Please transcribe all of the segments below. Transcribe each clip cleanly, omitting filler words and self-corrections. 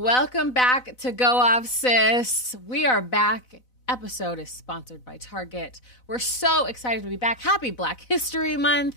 Welcome back to Go Off Sis. We are back. Episode is sponsored by Target. We're so excited to be back. Happy Black History Month.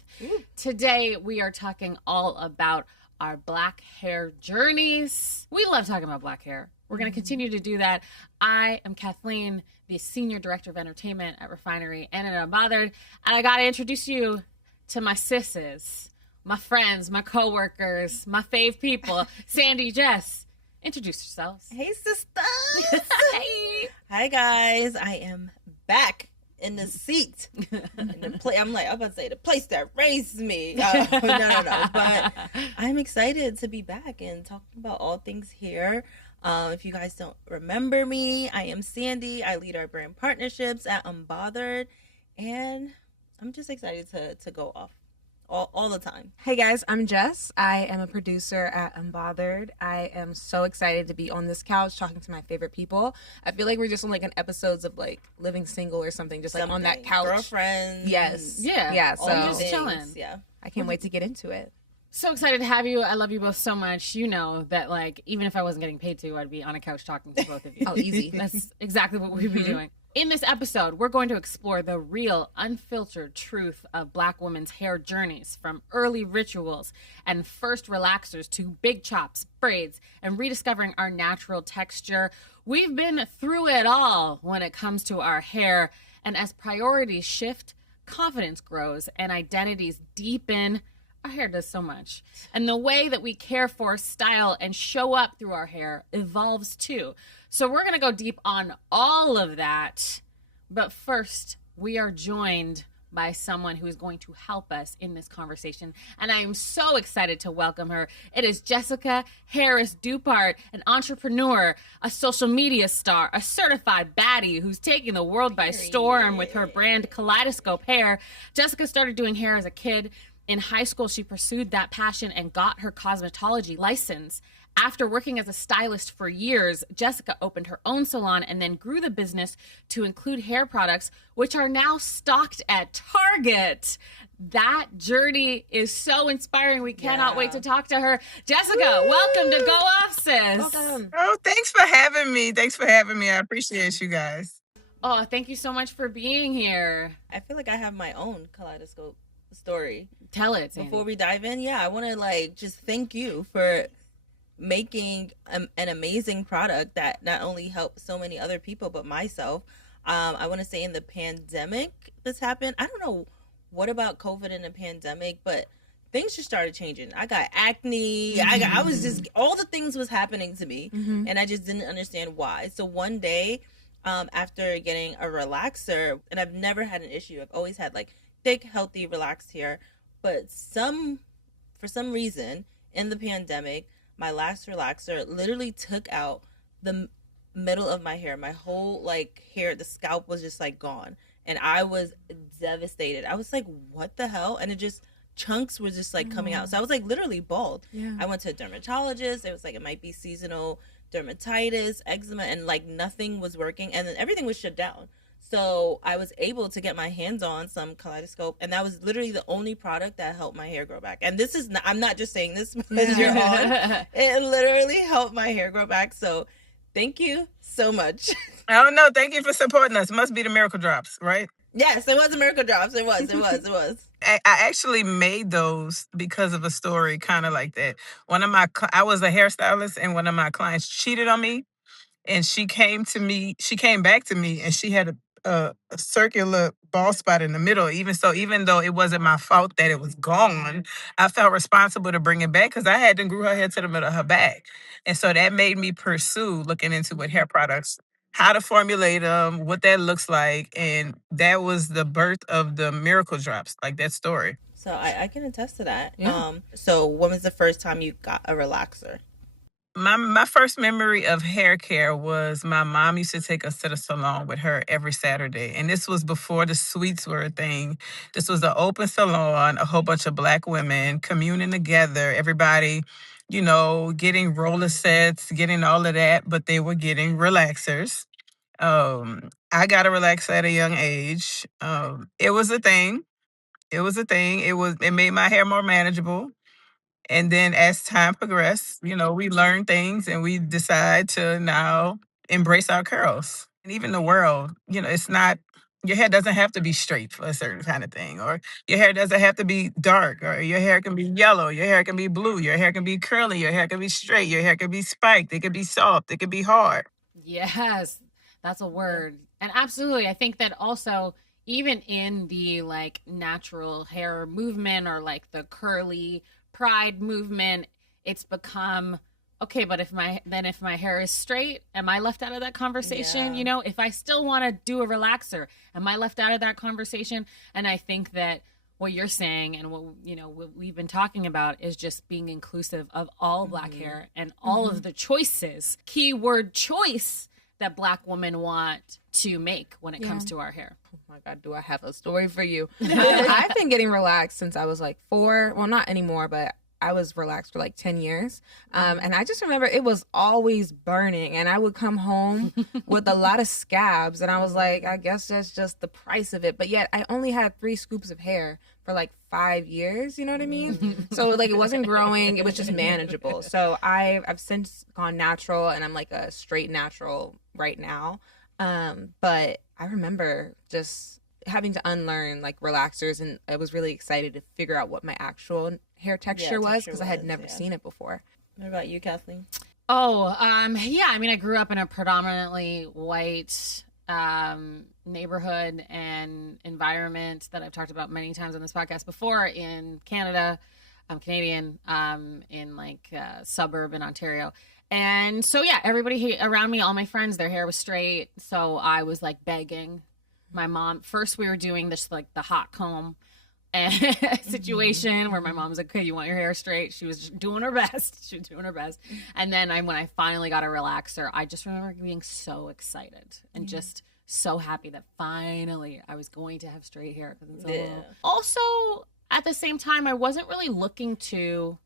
Today we are talking all about our black hair journeys. We love talking about black hair. We're going to continue to do that. I am Kathleen, the Senior Director of Entertainment at Refinery and at Unbothered. And I got to introduce you to my sisses, my friends, my coworkers, my fave people, Sandy, Jess. Introduce yourselves. Hey, sisters. Hey. Hi, guys. I am back in the seat. I'm about to say the place that raised me. No. But I'm excited to be back and talking about all things hair. If you guys don't remember me, I am Sandy. I lead our brand partnerships at Unbothered. And I'm just excited to go off. All the time. Hey guys, I'm Jess. I am a producer at Unbothered. I am so excited to be on this couch talking to my favorite people. I feel like we're just on like an episodes of like living single or something, just like on that couch. Girlfriends. Yes. Yeah. So just chilling. Yeah. I can't wait to get into it. So excited to have you. I love you both so much. You know that like even if I wasn't getting paid to, I'd be on a couch talking to both of you. Oh, easy. That's exactly what we'd be doing. In this episode, we're going to explore the real, unfiltered truth of Black women's hair journeys, from early rituals and first relaxers to big chops, braids, and rediscovering our natural texture. We've been through it all when it comes to our hair, and as priorities shift, confidence grows and identities deepen. Our hair does so much. And the way that we care for, style, and show up through our hair evolves too. So we're going to go deep on all of that. But first, we are joined by someone who is going to help us in this conversation. And I am so excited to welcome her. It is Jesseca Dupart, an entrepreneur, a social media star, a certified baddie who's taking the world by storm with her brand Kaleidoscope Hair. Jesseca started doing hair as a kid. In high school, she pursued that passion and got her cosmetology license. After working as a stylist for years, Jesseca opened her own salon and then grew the business to include hair products, which are now stocked at Target. That journey is so inspiring. We cannot wait to talk to her. Jesseca, welcome to Go Off Sis. Welcome. Oh, thanks for having me. I appreciate you guys. Oh, thank you so much for being here. I feel like I have my own kaleidoscope story. Tell it, Sandy. Before we dive in, I want to just thank you for making an amazing product that not only helped so many other people but myself. I want to say in the pandemic this happened. I don't know what about COVID and the pandemic, but things just started changing. I got acne. I was just, all the things was happening to me, and I just didn't understand why. So one day, after getting a relaxer, and I've never had an issue. I've always had like thick, healthy, relaxed hair. But for some reason, in the pandemic, my last relaxer literally took out the middle of my hair. My whole hair, the scalp was just gone. And I was devastated. I was like, what the hell? And it just, chunks were just coming out. So I was literally bald. Yeah. I went to a dermatologist. It was it might be seasonal dermatitis, eczema, and nothing was working. And then everything was shut down. So I was able to get my hands on some Kaleidoscope, and that was literally the only product that helped my hair grow back. And this is I'm not just saying this because you're on. It literally helped my hair grow back. So thank you so much. I don't know. Thank you for supporting us. It must be the Miracle Drops, right? Yes, it was the Miracle Drops. It was. I actually made those because of a story kind of like that. I was a hairstylist, and one of my clients cheated on me, and she came back to me, and she had a circular bald spot in the middle. Even though it wasn't my fault that it was gone, I felt responsible to bring it back because I hadn't grew her hair to the middle of her back. And so that made me pursue looking into what hair products, how to formulate them, what that looks like. And that was the birth of the Miracle Drops, that story. So I can attest to that. Yeah. So when was the first time you got a relaxer? My first memory of hair care was my mom used to take us to the salon with her every Saturday. And this was before the suites were a thing. This was an open salon, a whole bunch of Black women communing together, everybody, getting roller sets, getting all of that, but they were getting relaxers. I got a relaxer at a young age. It was a thing. It made my hair more manageable. And then as time progressed, we learn things and we decide to now embrace our curls. And even the world, it's not, your hair doesn't have to be straight for a certain kind of thing, or your hair doesn't have to be dark, or your hair can be yellow, your hair can be blue, your hair can be curly, your hair can be straight, your hair can be spiked, it can be soft, it can be hard. Yes, that's a word. And absolutely, I think that also, even in the like natural hair movement or like the curly pride movement, it's become okay, but if my hair is straight, am I left out of that conversation? Yeah. If I still want to do a relaxer, am I left out of that conversation? And I think that what you're saying and what we've been talking about is just being inclusive of all Black hair and all of the choices, keyword choice, that Black women want to make when it comes to our hair. Oh my God, do I have a story for you? I've been getting relaxed since I was like 4. Well, not anymore, but I was relaxed for like 10 years. And I just remember it was always burning. And I would come home with a lot of scabs. And I was like, I guess that's just the price of it. But yet I only had 3 scoops of hair for like 5 years. You know what I mean? So like it wasn't growing. It was just manageable. So I've since gone natural, and I'm like a straight natural right now. But I remember just having to unlearn like relaxers, and I was really excited to figure out what my actual hair texture was, because I had never seen it before. What about you, Kathleen? Oh, yeah. I mean, I grew up in a predominantly white neighborhood and environment that I've talked about many times on this podcast before in Canada. I'm Canadian, in like a suburb in Ontario. And so, yeah, everybody around me, all my friends, their hair was straight. So I was like begging my mom. First, we were doing this like the hot comb situation where my mom was like, okay, you want your hair straight? She was just doing her best. She was doing her best. And then when I finally got a relaxer, I just remember being so excited and just so happy that finally I was going to have straight hair. Also, at the same time, I wasn't really looking to,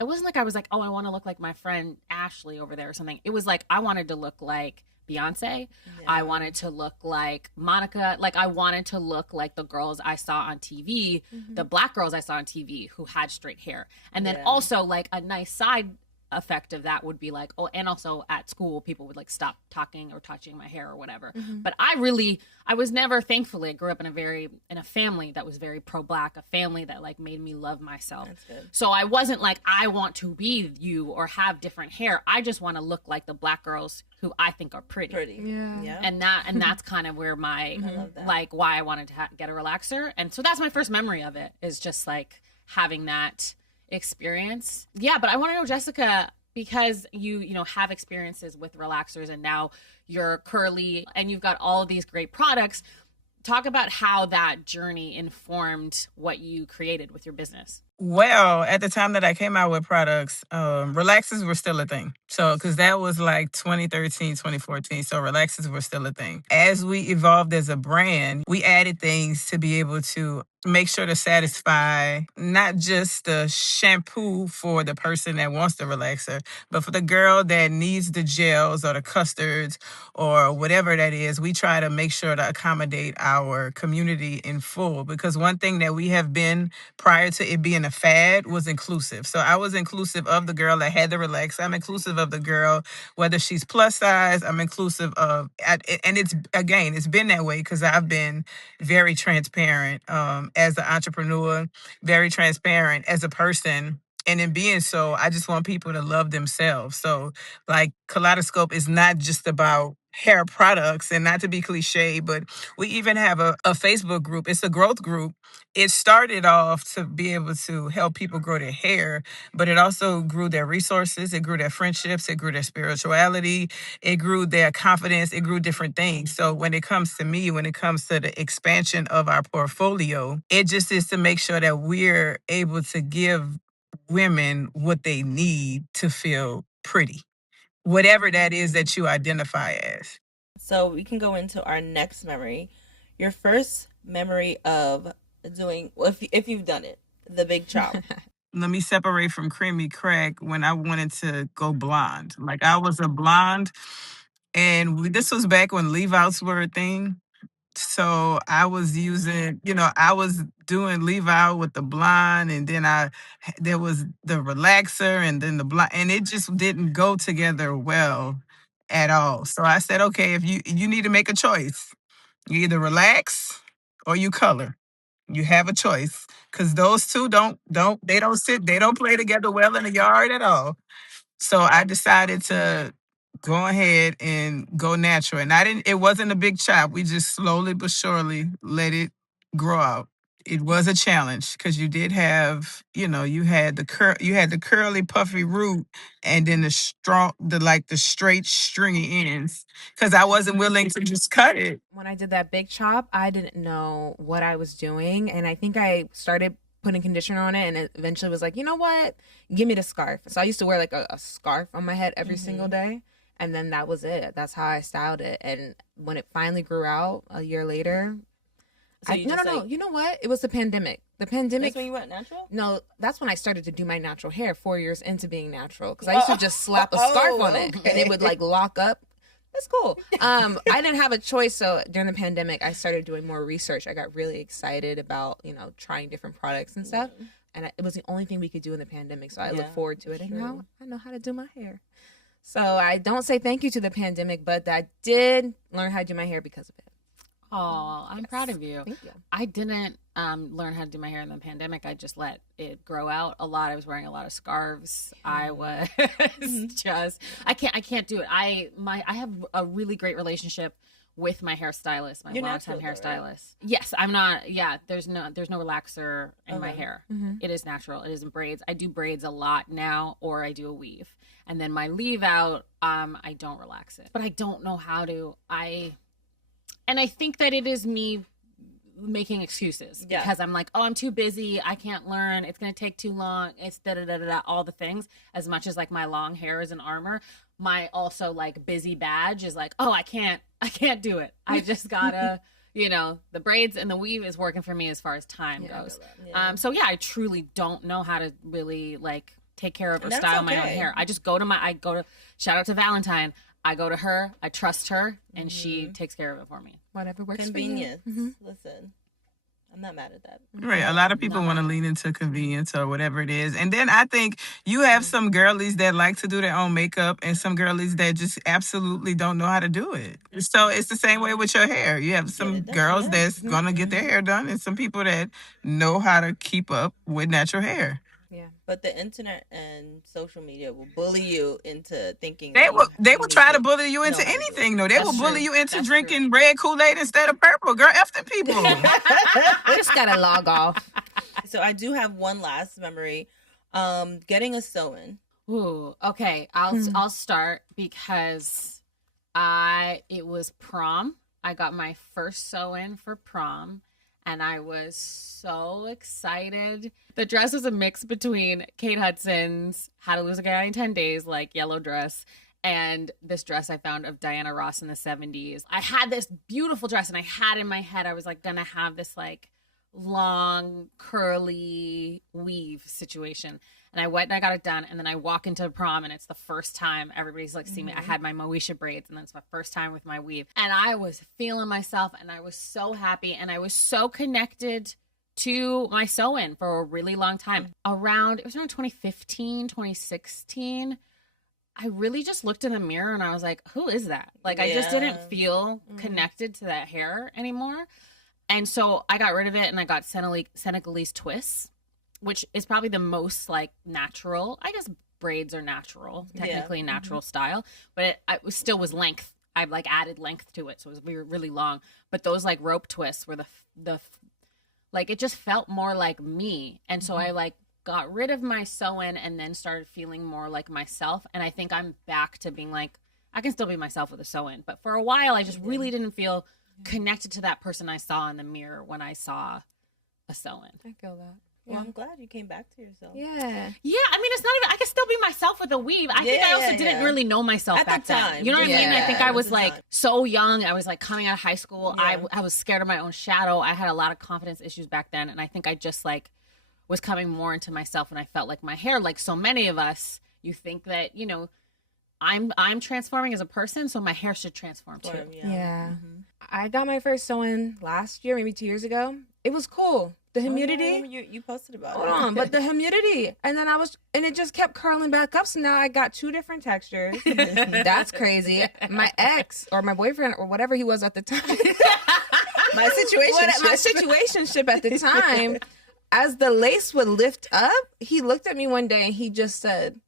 it wasn't like I was like, oh, I want to look like my friend Ashley over there or something. It was like I wanted to look like Beyonce. I wanted to look like Monica. Like I wanted to look like the girls I saw on TV, the Black girls I saw on TV who had straight hair. And then also like a nice side effect of that would be like, oh, and also at school people would like stop talking or touching my hair or whatever. But I was never, thankfully, I grew up in a family that was very pro-Black, a family that like made me love myself. So I wasn't like, I want to be you or have different hair. I just want to look like the Black girls who I think are pretty. Yeah. And that's kind of where my like why I wanted to get a relaxer. And so that's my first memory of it, is just like having that experience. Yeah, but I want to know, Jesseca, because you have experiences with relaxers and now you're curly and you've got all of these great products. Talk about how that journey informed what you created with your business. Well, at the time that I came out with products, relaxers were still a thing. So, because that was like 2013, 2014. So relaxers were still a thing. As we evolved as a brand, we added things to be able to make sure to satisfy not just the shampoo for the person that wants the relaxer, but for the girl that needs the gels or the custards or whatever that is. We try to make sure to accommodate our community in full, because one thing that we have been prior to it being a fad was inclusive. So I was inclusive of the girl that had the relaxer. I'm inclusive of the girl, whether she's plus size. I'm inclusive of, and it's been that way because I've been very transparent as an entrepreneur, very transparent as a person. And in being so, I just want people to love themselves. So like Kaleidoscope is not just about hair products, and not to be cliche, but we even have a Facebook group. It's a growth group. It started off to be able to help people grow their hair, but it also grew their resources. It grew their friendships. It grew their spirituality. It grew their confidence. It grew different things. So when it comes to me, when it comes to the expansion of our portfolio, it just is to make sure that we're able to give women what they need to feel pretty, whatever that is that you identify as. So we can go into our next memory. Your first memory of doing, if you've done it, the big chop. Let me separate from creamy crack when I wanted to go blonde. Like I was a blonde, and this was back when leave outs were a thing. So I was using, I was doing leave out with the blonde, and then there was the relaxer, and then the blonde, and it just didn't go together well at all. So I said, okay, if you need to make a choice, you either relax or you color. You have a choice, because those two they don't play together well in the yard at all. So I decided to go ahead and go natural. And it wasn't a big chop. We just slowly but surely let it grow out. It was a challenge because you did have, you had the curly puffy root, and then the straight stringy ends, because I wasn't willing to just cut it. When I did that big chop, I didn't know what I was doing. And I think I started putting conditioner on it, and it eventually was like, you know what? Give me the scarf. So I used to wear like a scarf on my head every single day. And then that was it. That's how I styled it. And when it finally grew out a year later, no. You know what? It was the pandemic. The pandemic. That's when you went natural? No, that's when I started to do my natural hair 4 years into being natural. Because I used to just slap a scarf on it, and it would like lock up. That's cool. I didn't have a choice. So during the pandemic, I started doing more research. I got really excited about, trying different products and stuff. And it was the only thing we could do in the pandemic. So I look forward to it. And now I know how to do my hair. So I don't say thank you to the pandemic, but I did learn how to do my hair because of it. Oh, I'm proud of you. Thank you. I didn't learn how to do my hair in the pandemic. I just let it grow out a lot. I was wearing a lot of scarves. I was just, I can't do it. I have a really great relationship with my hairstylist, my longtime hairstylist. Right? Yes, I'm not. Yeah, there's no relaxer in my hair. It is natural. It is in braids. I do braids a lot now, or I do a weave, and then my leave out. I don't relax it, but I don't know how to. And I think that it is me making excuses because I'm like, oh, I'm too busy. I can't learn. It's going to take too long. It's da-da-da-da-da, all the things. As much as like my long hair is an armor, my also like busy badge is like, oh, I can't do it. I just gotta, the braids and the weave is working for me as far as time goes. So yeah, I truly don't know how to really like take care of or style my own hair. I just go to shout out to Valentine. I go to her, I trust her, and she takes care of it for me. Whatever works Convenience. for you. Listen, I'm not mad at that. Right. A lot of people want to lean into convenience or whatever it is. And then I think you have some girlies that like to do their own makeup, and some girlies that just absolutely don't know how to do it. So it's the same way with your hair. You have some girls that's going to get their hair done, and some people that know how to keep up with natural hair. Yeah. But the internet and social media will bully you into thinking they will try to bully you into anything though. They will bully you into drinking red Kool-Aid instead of purple. Girl, F the people. I just gotta log off. So I do have one last memory. Getting a sew-in. Ooh, okay. I'll start because it was prom. I got my first sew-in for prom. And I was so excited. The dress was a mix between Kate Hudson's How to Lose a Guy in 10 Days, like yellow dress, and this dress I found of Diana Ross in the 70s. I had this beautiful dress, and I had in my head, I was like going to have this like long, curly weave situation. And I went and I got it done. And then I walk into prom, and it's the first time everybody's like seeing me. I had my Moesha braids, and then it's my first time with my weave. And I was feeling myself, and I was so happy. And I was so connected to my sew-in for a really long time. It was around 2015, 2016. I really just looked in the mirror, and I was like, who is that? Like, I just didn't feel connected to that hair anymore. And so I got rid of it, and I got Senegalese twists, which is probably the most like natural. I guess braids are natural, technically natural style, but it still was length. I've like added length to it, so it was really long. But those like rope twists were the like, it just felt more like me. And so I like got rid of my sew-in and then started feeling more like myself. And I think I'm back to being like, I can still be myself with a sew-in, but for a while I just really didn't feel connected to that person I saw in the mirror when I saw a sew-in. I feel that. Well, I'm glad you came back to yourself. Yeah. Yeah, I mean, it's not even, I can still be myself with a weave. I think I also didn't really know myself at back the time. then. You know what I mean? I think I was like time. so young. I was like coming out of high school. I was scared of my own shadow. I had a lot of confidence issues back then. And I think I just like was coming more into myself, and I felt like my hair, like so many of us, you think that, I'm transforming as a person, so my hair should transform too. Yeah. I got my first sew-in last year, maybe 2 years ago. It was cool. The humidity. Oh, yeah, you posted about Hold it. on, but the humidity, and then it just kept curling back up. So now I got 2 different textures. That's crazy. My ex or my boyfriend or whatever he was at the time, my situationship at the time, as the lace would lift up, he looked at me one day and he just said,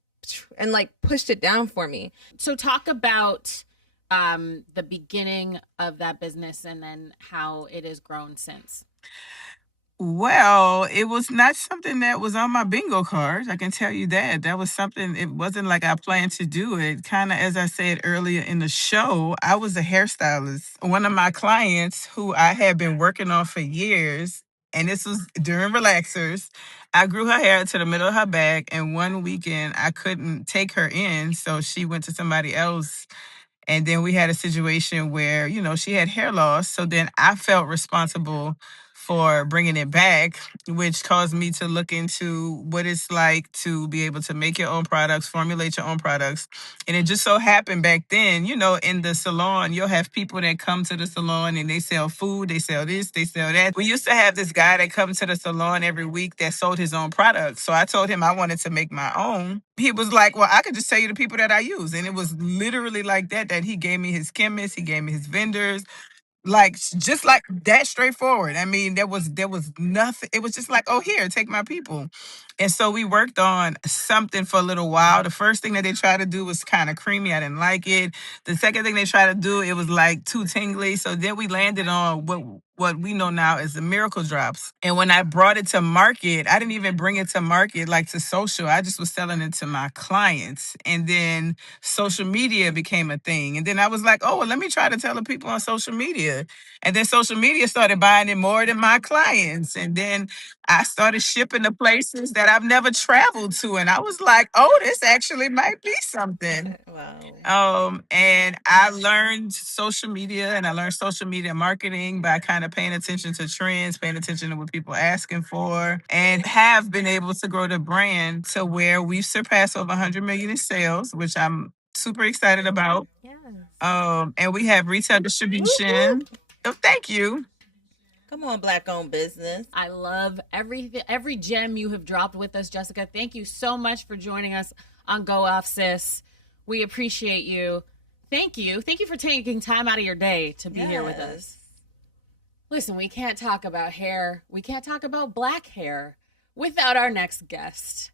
and like pushed it down for me. So talk about the beginning of that business and then how it has grown since. Well, it was not something that was on my bingo card. I can tell you that. That was something, it wasn't like I planned to do it. Kind of, as I said earlier in the show, I was a hairstylist. One of my clients who I had been working on for years, and this was during relaxers, I grew her hair to the middle of her back, and one weekend I couldn't take her in, so she went to somebody else. And then we had a situation where, she had hair loss. So then I felt responsible for bringing it back, which caused me to look into what it's like to be able to make your own products, formulate your own products. And it just so happened back then, in the salon, you'll have people that come to the salon and they sell food, they sell this, they sell that. We used to have this guy that comes to the salon every week that sold his own products. So I told him I wanted to make my own. He was like, well, I could just tell you the people that I use. And it was literally like that he gave me his chemists, he gave me his vendors. Like, just like that, straightforward. I mean, there was nothing. It was just like, oh, here, take my people. And so we worked on something for a little while. The first thing that they tried to do was kind of creamy. I didn't like it. The second thing they tried to do, it was like too tingly. So then we landed on what we know now as the Miracle Drops. And when I brought it to market, I didn't even bring it to market like to social. I just was selling it to my clients. And then social media became a thing. And then I was like, oh, well, let me try to tell the people on social media. And then social media started buying it more than my clients. And then I started shipping to places that I've never traveled to. And I was like, oh, this actually might be something. Wow. And I learned social media and I learned social media marketing by kind of paying attention to trends, paying attention to what people are asking for, and have been able to grow the brand to where we've surpassed over 100 million in sales, which I'm super excited about. Yes. And we have retail distribution. Oh, thank you. Come on, Black-owned business. I love every gem you have dropped with us, Jesseca. Thank you so much for joining us on Go Off Sis. We appreciate you. Thank you. Thank you for taking time out of your day to be here with us. Listen, we can't talk about hair. We can't talk about black hair without our next guest.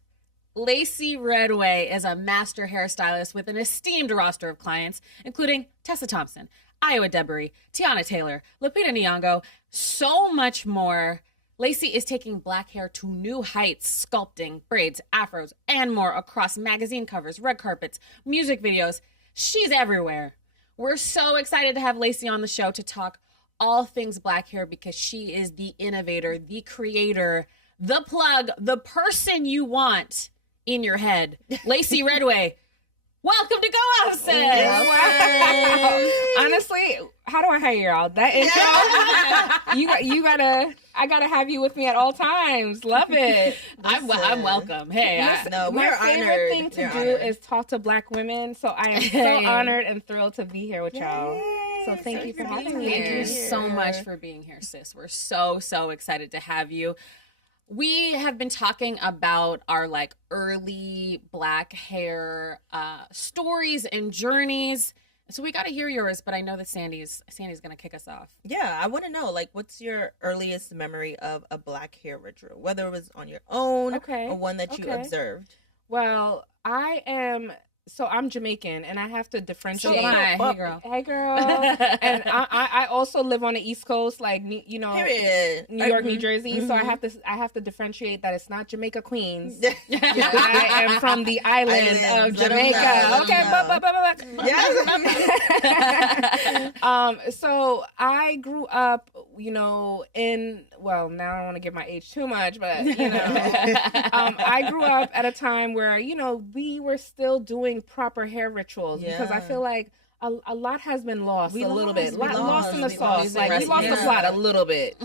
Lacy Redway is a master hairstylist with an esteemed roster of clients, including Tessa Thompson, Iowa Debris, Tiana Taylor, Lupita Nyong'o, so much more. Lacy is taking black hair to new heights, sculpting, braids, afros, and more across magazine covers, red carpets, music videos. She's everywhere. We're so excited to have Lacy on the show to talk all things black hair because she is the innovator, the creator, the plug, the person you want in your head. Lacy Redway, welcome to Go Off Sis. Honestly, how do I hire y'all? That intro, I gotta have you with me at all times. Love it. I'm welcome. Hey, my favorite thing to do is talk to black women. So I am so honored and thrilled to be here with y'all. So thank you for having me. Thank you so much for being here, sis. We're so excited to have you. We have been talking about our early black hair stories and journeys. So we got to hear yours, but I know that Sandy's going to kick us off. Yeah, I want to know, what's your earliest memory of a black hair ritual? Whether it was on your own or one that you observed. Well, I'm Jamaican, and I have to differentiate. So am I. Hey, girl. And I also live on the East Coast, New York, New Jersey. Mm-hmm. So I have to differentiate that it's not Jamaica, Queens. I am from the island of Jamaica. Okay, so I grew up, now I don't want to give my age too much, but I grew up at a time where we were still doing proper hair rituals because I feel like a lot has been lost a little bit. Lost in the sauce. We lost the plot a little bit.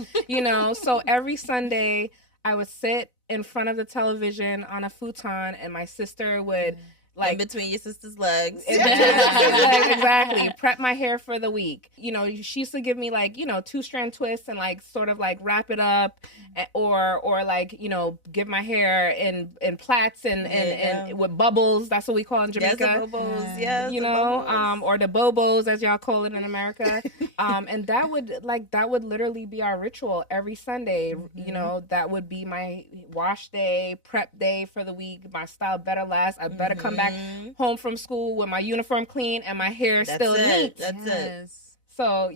So every Sunday I would sit in front of the television on a futon and my sister would Like in between your sister's legs. Exactly. Prep my hair for the week. You know, she used to give me like, you know, 2-strand twists and like sort of like wrap it up, or like, you know, give my hair in plaits and with bubbles. That's what we call in Jamaica. Yes, the bubbles. Yes, you know, or the bobos as y'all call it in America. And that would literally be our ritual every Sunday. You know, that would be my wash day, prep day for the week. My style better last. I better come back home from school with my uniform clean and my hair still neat. That's it. So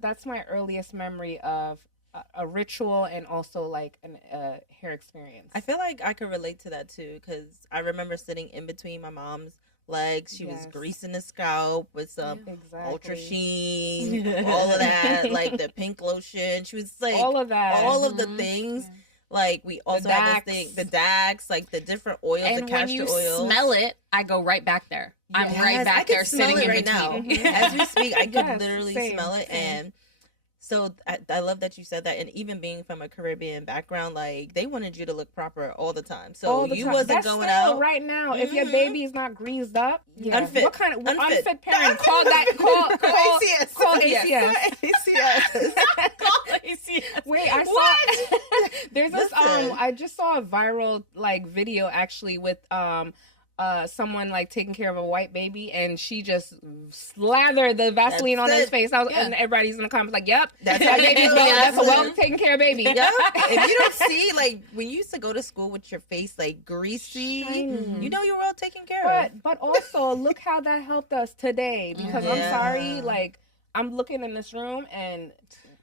that's my earliest memory of a ritual and also like a hair experience. I feel like I could relate to that too, because I remember sitting in between my mom's legs. She was greasing the scalp with some Ultra Sheen, all of that, like the pink lotion. She was like all of the things. Like we also have this thing, the Dax, like the different oils, and the castor when you oils. smell it, I go right back there. I'm right back there sitting in right between. now. As we speak, I could literally smell it. And so I love that you said that. And even being from a Caribbean background, like they wanted you to look proper all the time. So you wasn't going out right now. If your baby is not greased up, unfit. What kind of unfit parent? Call ACS. Call ACS. Wait, I saw. There's this. I just saw a viral like video actually with someone like taking care of a white baby, and she just slathered the Vaseline on his face. And everybody's in the comments like, "Yep, that's my baby's well. That's a well taken care of baby." Yep. If you don't see, like when you used to go to school with your face like greasy, you know you're well taken care of. But also look how that helped us today. Because I'm sorry, like I'm looking in this room and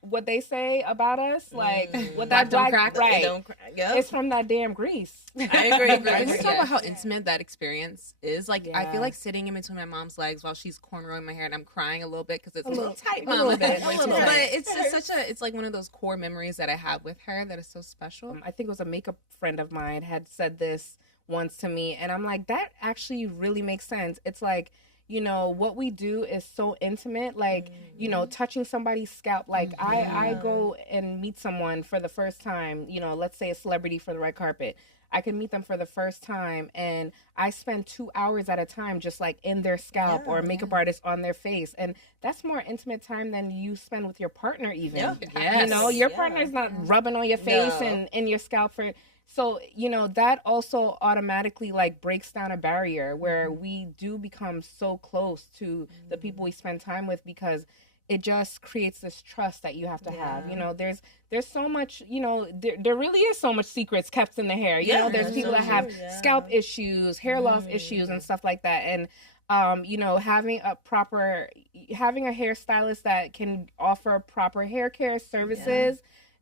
what they say about us, like what that don't crack, right? It's from that damn grease. I agree. And just talk about how intimate that experience is. Like I feel like sitting in between my mom's legs while she's cornrowing my hair, and I'm crying a little bit because it's a little tight, mom. A little bit. But it's just it's like one of those core memories that I have with her that is so special. I think it was a makeup friend of mine had said this once to me, and I'm like, that actually really makes sense. It's like, you know, what we do is so intimate, like, you know, touching somebody's scalp. Like I go and meet someone for the first time, you know, let's say a celebrity for the red carpet. I can meet them for the first time and I spend 2 hours at a time just like in their scalp or a makeup artist on their face. And that's more intimate time than you spend with your partner even. You know, your partner's not rubbing on your face and in your scalp for... So, you know, that also automatically like breaks down a barrier where we do become so close to the people we spend time with, because it just creates this trust that you have to have. You know, there's so much, you know, there really is so much secrets kept in the hair. You know, there's people that have scalp issues, hair loss issues and stuff like that. And, you know, having a hairstylist that can offer proper hair care services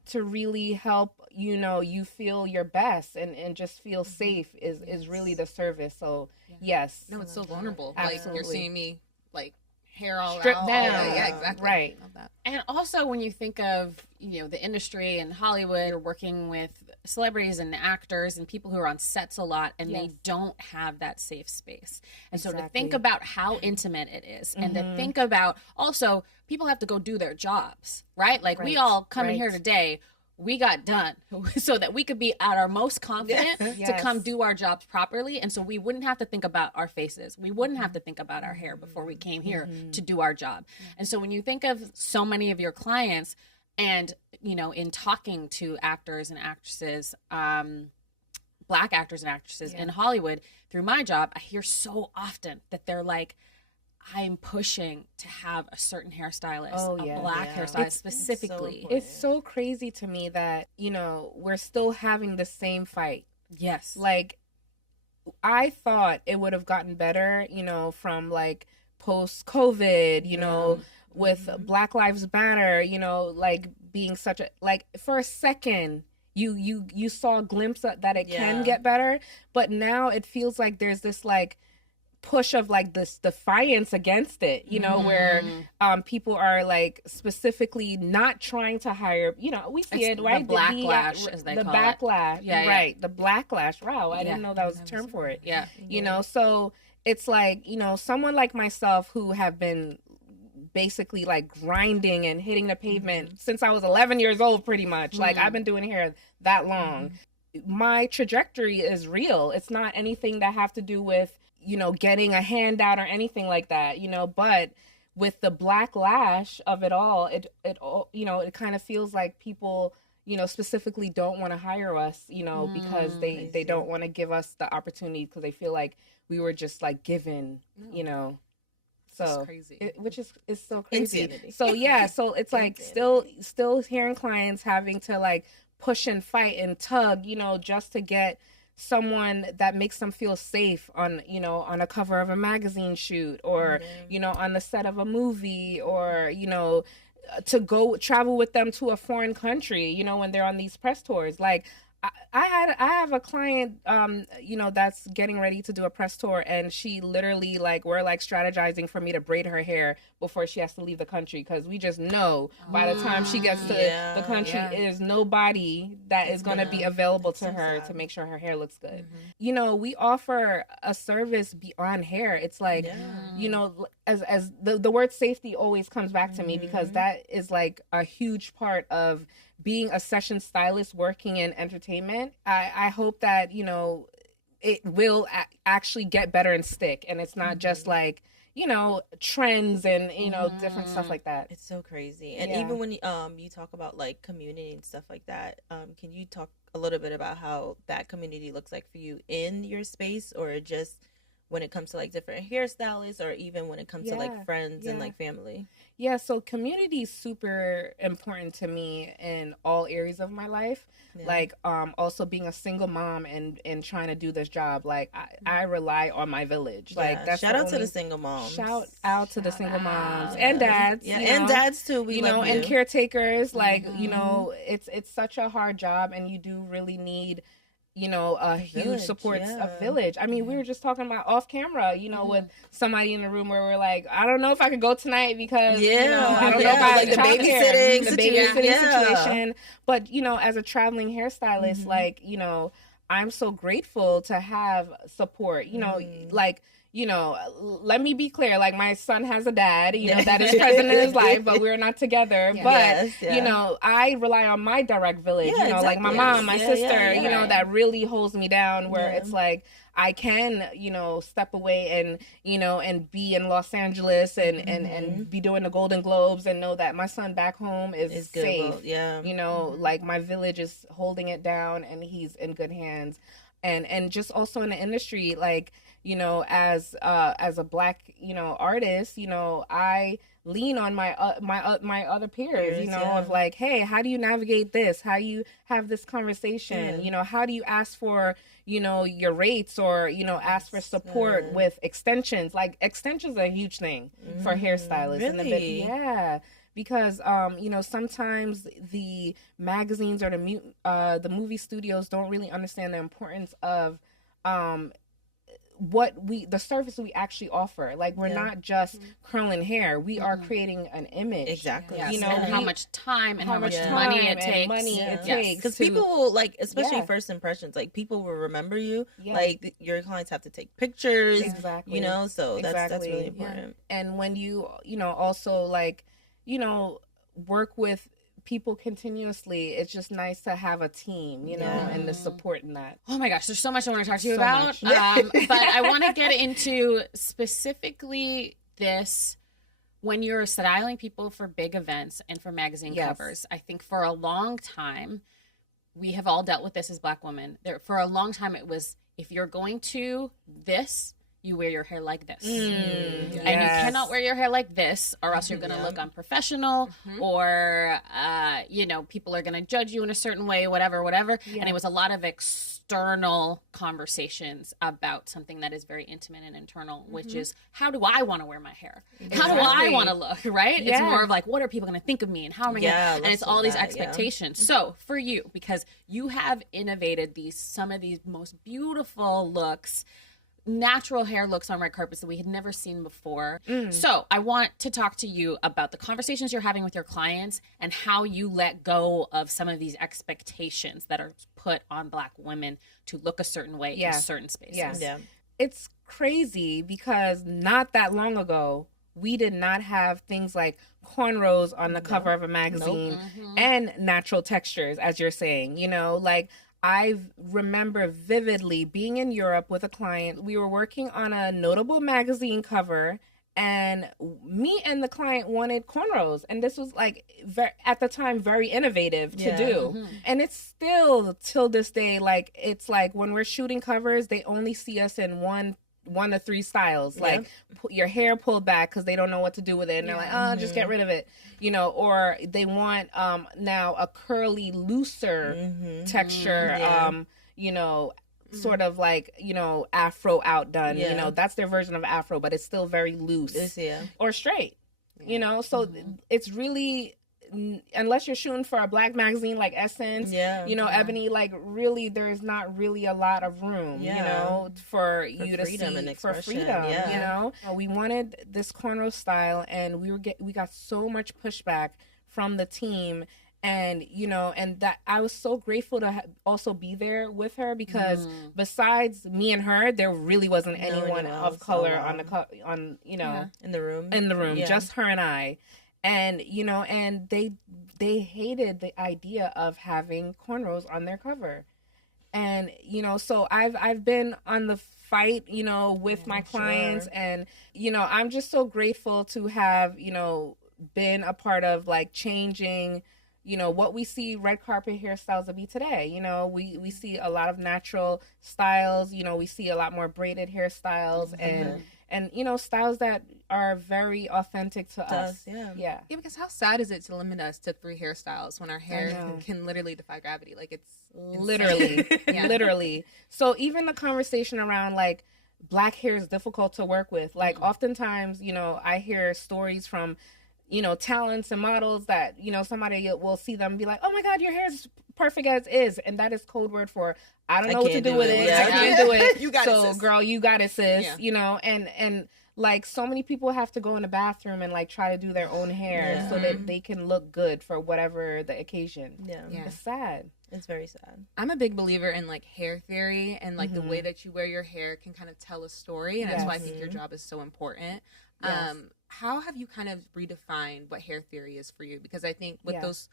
to really help, you know, you feel your best and just feel safe is really the service. So yes. No, it's so vulnerable. Absolutely. Like you're seeing me like hair all stripped out. down. Yeah, exactly. Right. Love that. And also when you think of, you know, the industry and Hollywood, you're working with celebrities and actors and people who are on sets a lot, and they don't have that safe space. And so to think about how intimate it is, and to think about also people have to go do their jobs, right? Like we all come in here today, we got done so that we could be at our most confident to come do our jobs properly. And so we wouldn't have to think about our faces. We wouldn't have to think about our hair before we came here to do our job. And so when you think of so many of your clients and, you know, in talking to actors and actresses, Black actors and actresses in Hollywood through my job, I hear so often that they're like, I'm pushing to have a certain hairstylist, a Black hairstylist specifically. It's so crazy to me that, you know, we're still having the same fight. Yes. Like, I thought it would have gotten better, you know, from like post-COVID, you know, with Black Lives Matter, you know, like being such a, like for a second, you saw a glimpse of that it can get better. But now it feels like there's this like push of like this defiance against it, you know, where people are like specifically not trying to hire, you know, we see it, right? The backlash, as they call backlash. It. Right. The backlash. Wow. I didn't know that was a term for it. Yeah. You know, so it's like, you know, someone like myself who have been basically like grinding and hitting the pavement since I was 11 years old, pretty much. Like I've been doing hair that long. My trajectory is real. It's not anything that have to do with, you know, getting a handout or anything like that, you know, but with the backlash of it all, it you know, it kind of feels like people, you know, specifically don't want to hire us, you know, because they don't want to give us the opportunity because they feel like we were just like given, you know. So crazy. Which is so crazy. Insanity. So yeah, so it's like still hearing clients having to like push and fight and tug, you know, just to get someone that makes them feel safe on, you know, on a cover of a magazine shoot or, you know, on the set of a movie or, you know, to go travel with them to a foreign country, you know, when they're on these press tours. Like I have a client, you know, that's getting ready to do a press tour, and she literally like we're like strategizing for me to braid her hair before she has to leave the country because we just know by the time she gets to the country, there's nobody that is going to be available to her to make sure her hair looks good. You know, we offer a service beyond hair. It's like, you know, as the word safety always comes back to me because that is like a huge part of being a session stylist working in entertainment. I hope that, you know, it will actually get better and stick. And it's not just like, you know, trends and, you know, different stuff like that. It's so crazy. And even when you talk about like community and stuff like that, can you talk a little bit about how that community looks like for you in your space, or just when it comes to like different hairstylists, or even when it comes to like friends and like family? Yeah, so community is super important to me in all areas of my life. Like also being a single mom and trying to do this job, like I rely on my village. Like that's shout out to the single moms. Shout out to the single moms and dads. Yeah, and dads too. We love you. And caretakers. Like, you know, it's such a hard job, and you do really need, you know, a huge support, a village. I mean, we were just talking about off camera, you know, with somebody in the room where we're like, I don't know if I could go tonight because, you know, I don't know about like the babysitting situation. But, you know, as a traveling hairstylist, like, you know, I'm so grateful to have support, you know, like, you know, let me be clear, like my son has a dad, you know, that is present in his life, but we're not together. But, you know, I rely on my direct village, you know, like my mom, my sister, you know, that really holds me down where it's like, I can, you know, step away and, you know, and be in Los Angeles and be doing the Golden Globes and know that my son back home is safe. You know, like my village is holding it down and he's in good hands. And just also in the industry, like, you know, as a Black, you know, artist, you know, I lean on my other peers, you know, of like, hey, how do you navigate this? How do you have this conversation? You know, how do you ask for, you know, your rates, or, you know, ask for support with extensions? Like extensions are a huge thing for hairstylists. Really? Because you know, sometimes the magazines or the movie studios don't really understand the importance of the service we actually offer. Like we're not just curling hair, we are creating an image. Exactly. Yes. You know, and how much time and how much money it takes. Because people will, like, especially first impressions, like people will remember you. Like your clients have to take pictures. You know, so that's really important. And when you know, also like, you know, work with people continuously, it's just nice to have a team, you know, and the support in that. Oh my gosh, there's so much I want to talk to you about. But I want to get into specifically this, when you're styling people for big events and for magazine covers. I think for a long time, we have all dealt with this as Black women. For a long time, it was, if you're going to this, you wear your hair like this. And you cannot wear your hair like this, or else you're going to look unprofessional, or, you know, people are going to judge you in a certain way, whatever. And it was a lot of external conversations about something that is very intimate and internal, which is, how do I want to wear my hair? How do I want to look, right? It's more of like, what are people going to think of me, and how am I going to, and it's all these expectations. So for you, because you have innovated some of these most beautiful looks, natural hair looks on red carpets that we had never seen before. So I want to talk to you about the conversations you're having with your clients and how you let go of some of these expectations that are put on Black women to look a certain way in certain spaces. It's crazy because not that long ago, we did not have things like cornrows on the cover of a magazine and natural textures, as you're saying, you know, like I remember vividly being in Europe with a client. We were working on a notable magazine cover, and me and the client wanted cornrows. And this was like, at the time, very innovative to do. Mm-hmm. And it's still, till this day, like, it's like when we're shooting covers, they only see us in one to three styles, like your hair pulled back because they don't know what to do with it, and they're like, oh, just get rid of it, you know, or they want now a curly, looser texture, you know, sort of like, you know, afro outdone, you know, that's their version of afro, but it's still very loose, or straight, you know, so it's really, unless you're shooting for a black magazine like Essence, you know, Ebony, like really there's not really a lot of room, you know, for you to see and for freedom, you know. We wanted this cornrow style, and we got so much pushback from the team, and you know, and that I was so grateful to also be there with her, because besides me and her, there really wasn't anyone of color on you know, in the room, just her and I. And, you know, and they hated the idea of having cornrows on their cover. And, you know, so I've been on the fight, you know, with my clients, and, you know, I'm just so grateful to have, you know, been a part of like changing, you know, what we see red carpet hairstyles to be today. You know, we see a lot of natural styles, you know, we see a lot more braided hairstyles, and you know, styles that are very authentic to us. Yeah, because how sad is it to limit us to 3 hairstyles when our hair can literally defy gravity? Like, it's literally, literally. So even the conversation around like black hair is difficult to work with. Like oftentimes, you know, I hear stories from, you know, talents and models that, you know, somebody will see them and be like, oh my God, your hair is perfect as is. And that is code word for, I don't know what to do with it. I can't do it. You got it, sis. Girl, you got it, sis. You know, and like so many people have to go in the bathroom and like try to do their own hair so that they can look good for whatever the occasion. It's sad. It's very sad. I'm a big believer in like hair theory, and like the way that you wear your hair can kind of tell a story, and that's why I think your job is so important. How have you kind of redefined what hair theory is for you? Because I think with those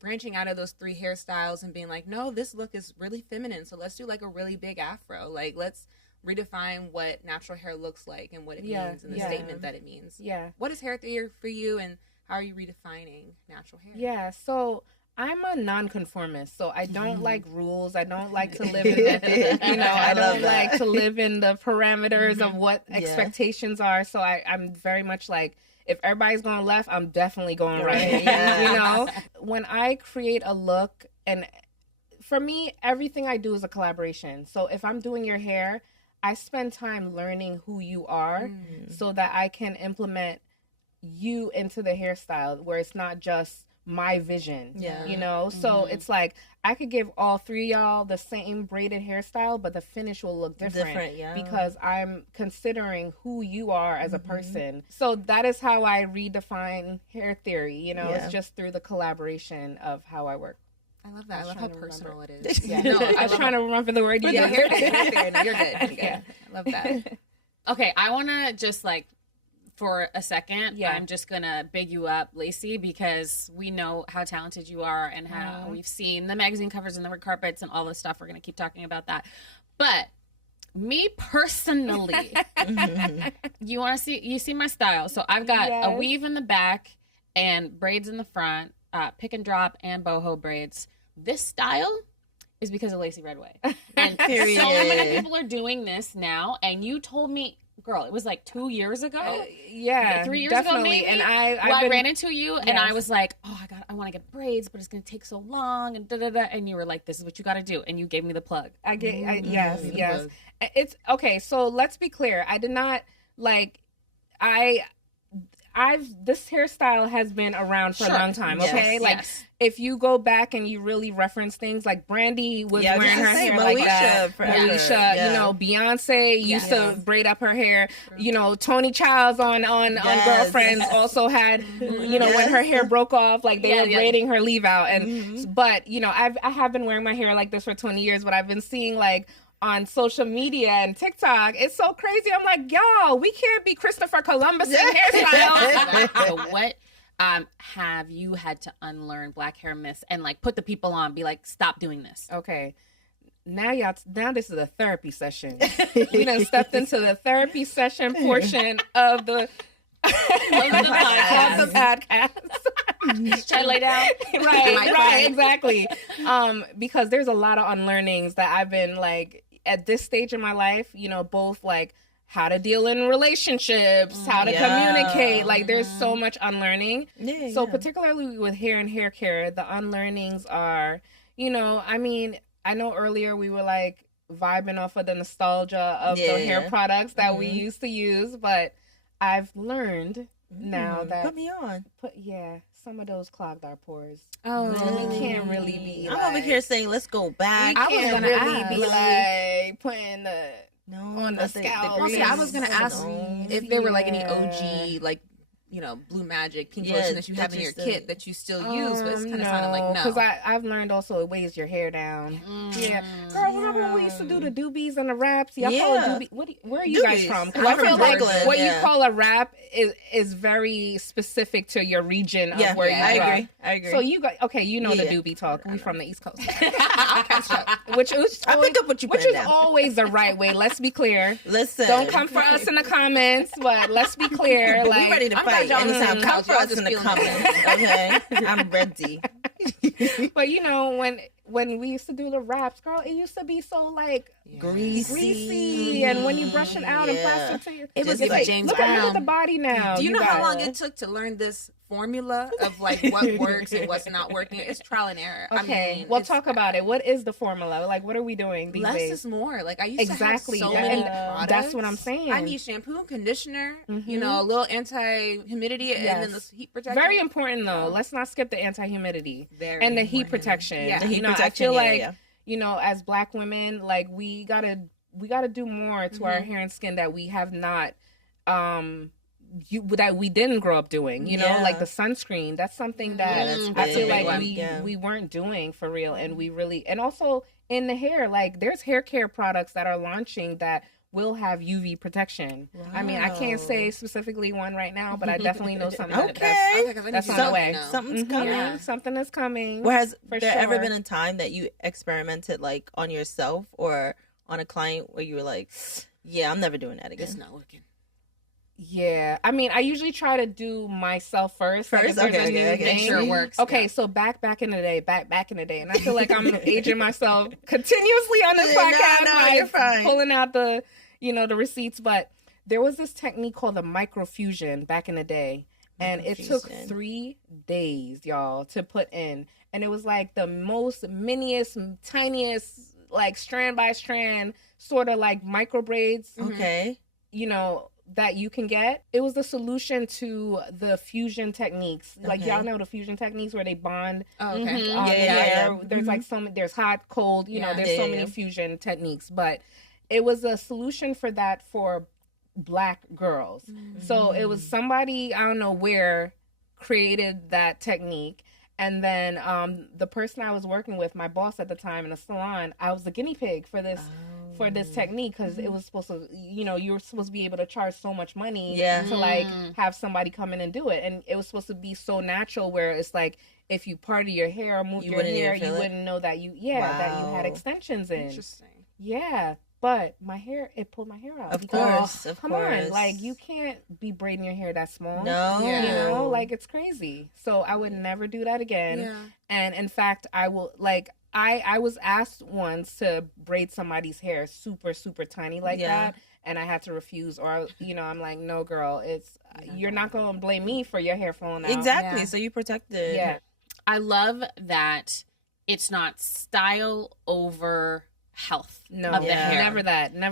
branching out of those 3 hairstyles and being like, no, this look is really feminine, so let's do like a really big afro. Like, let's redefine what natural hair looks like and what it means, and the statement that it means. What is hair theory for you, and how are you redefining natural hair? So I'm a nonconformist, so I don't like rules. I don't like to live in the, you know, I don't like to live in the parameters of what expectations are. So I'm very much like, if everybody's going left, I'm definitely going right. You know, when I create a look, and for me, everything I do is a collaboration. So if I'm doing your hair, I spend time learning who you are so that I can implement you into the hairstyle, where it's not just my vision, you know? So it's like, I could give all 3 of y'all the same braided hairstyle, but the finish will look different because I'm considering who you are as a person. So that is how I redefine hair theory, you know? It's just through the collaboration of how I work. I love that. I love how personal it is. No, I was trying to remember the word. Hair theory. No, you're good. I love that. Okay, I want to just like, for a second, I'm just gonna big you up, Lacy, because we know how talented you are and how we've seen the magazine covers and the red carpets and all this stuff. We're gonna keep talking about that. But me personally, you see my style. So I've got a weave in the back and braids in the front, pick and drop and boho braids. This style is because of Lacy Redway. And so many people are doing this now, and you told me, girl, it was like 2 years ago. 3 years ago, maybe. And I ran into you, and I was like, "Oh, I want to get braids, but it's going to take so long." And and you were like, "This is what you got to do," and you gave me the plug. Yes. It's okay. So let's be clear. I did not like. This hairstyle has been around for a long time. Okay, if you go back and you really reference things, like Brandy was wearing her hair like that. Moesha, you know, Beyonce used to braid up her hair. You know, Toni Childs on Girlfriends also had, you know, when her hair broke off, like they were braiding her leave out. And but you know, I have been wearing my hair like this for 20 years, but I've been seeing like on social media and TikTok, it's so crazy. I'm like, y'all, we can't be Christopher Columbus in hairstyle. So what have you had to unlearn black hair myths and like put the people on, be like, stop doing this? Okay. Now this is a therapy session. We done stepped into the therapy session portion of the podcast. Try to lay down. Right, exactly. Because there's a lot of unlearnings that I've been like at this stage in my life, you know, both like how to deal in relationships, how to communicate. Like there's so much unlearning. So particularly with hair and hair care, the unlearnings are, you know, I mean, I know earlier we were like vibing off of the nostalgia of the hair products that we used to use, but I've learned now that put me on. Some of those clogged our pores. Oh, we can't really be. I'm over here saying, let's go back. I was gonna really be like putting on the scalp. Okay, I was gonna ask if there were like any OG like, you know, Blue Magic pink lotion that you have in your kit that you still use, but it's kind of sounding like no. Because I've learned also it weighs your hair down. Yeah, girl, remember when we used to do the doobies and the wraps? Y'all call it doobie? Where are you guys from? Because I feel like what you call a wrap is very specific to your region of where you are. I agree. So you got you know the doobie talk. We from the East Coast. I'll catch up. I pick up what you put Which is down. always the right way. Let's be clear. Listen, don't come for us in the comments, but let's be clear. But like, we ready to fight anytime. Come for us in the comments, okay? I'm ready. But you know, when we used to do the wraps, girl, it used to be so like greasy, and when you brush it out and plastic to your, it was like James look Brown. at the body now. Do you know how long it took to learn this formula of like what works and what's not working? It's trial and error. Okay, I mean, well, talk about it. What is the formula? Like, what are we doing these less days? is more. Like I used to have so that, many products. That's what I'm saying. I need shampoo and conditioner, you know, a little anti-humidity, and then the heat protection. Very important though. Let's not skip the anti-humidity and the heat protection. Yeah, the heat protection. I feel like you know, as Black women, like we gotta do more to our hair and skin that we have not that we didn't grow up doing, you know, like the sunscreen. That's something that I feel like we weren't doing for real, and we really, and also in the hair, like there's hair care products that are launching that will have UV protection. Wow. I mean, I can't say specifically one right now, but I definitely know something that's on the way. Something's coming. Yeah, something is coming. Well, has there ever been a time that you experimented like on yourself or on a client where you were like, yeah, I'm never doing that again? It's not working. Yeah, I mean, I usually try to do myself first. Make sure it works. Okay, so back in the day, and I feel like I'm aging myself continuously on this podcast, you're fine. Pulling out the, you know, the receipts. But there was this technique called the microfusion back in the day, and it took 3 days, y'all, to put in, and it was like the most miniest, tiniest, like strand by strand, sort of like micro braids. Okay, you know, that you can get. It was the solution to the fusion techniques. Like y'all know the fusion techniques where they bond. Oh, okay. There's like there's hot, cold, you know, there's so many fusion techniques, but it was a solution for that for Black girls. So it was somebody, I don't know where, created that technique. And then the person I was working with, my boss at the time in a salon, I was the guinea pig for this technique, because it was supposed to, you know, you were supposed to be able to charge so much money to like have somebody come in and do it. And it was supposed to be so natural where it's like if you parted your hair or moved your hair, you wouldn't know that that you had extensions in. Interesting. Yeah. But it pulled my hair out. Of course. Come on, like you can't be braiding your hair that small. No. You know, like it's crazy. So I would never do that again. Yeah. And in fact, I will like, I was asked once to braid somebody's hair super, super tiny like that. And I had to refuse, or, you know, I'm like, no, girl, you're not going to blame me for your hair falling out. Exactly. Yeah. So you protected. Yeah. I love that it's not style over health of the hair. Never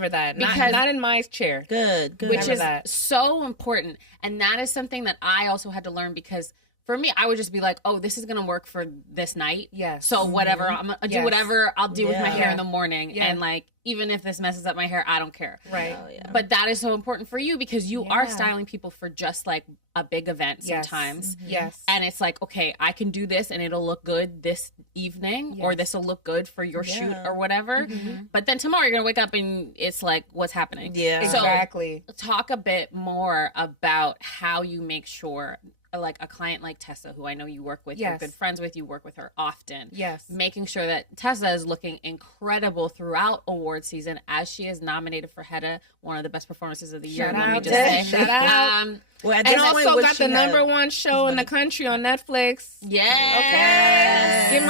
that. Not in my chair. Good. Which is so important. And that is something that I also had to learn, because for me, I would just be like, oh, this is going to work for this night. Yes. So whatever, I'm going to do whatever I'll do with my hair in the morning. Yeah. And like, even if this messes up my hair, I don't care. Right. But that is so important for you, because you are styling people for just like a big event sometimes. Yes. And it's like, okay, I can do this and it'll look good this evening, or this will look good for your shoot or whatever. But then tomorrow you're going to wake up and it's like, what's happening? Yeah. Exactly. So talk a bit more about how you make sure like a client like Tessa, who I know you work with, you're good friends with, you work with her often. Yes. Making sure that Tessa is looking incredible throughout award season, as she is nominated for Hedda, one of the best performances of the year. Shout Let me out, just say. shout out. And also got the #1 show in the country on Netflix. Yes. Okay. Give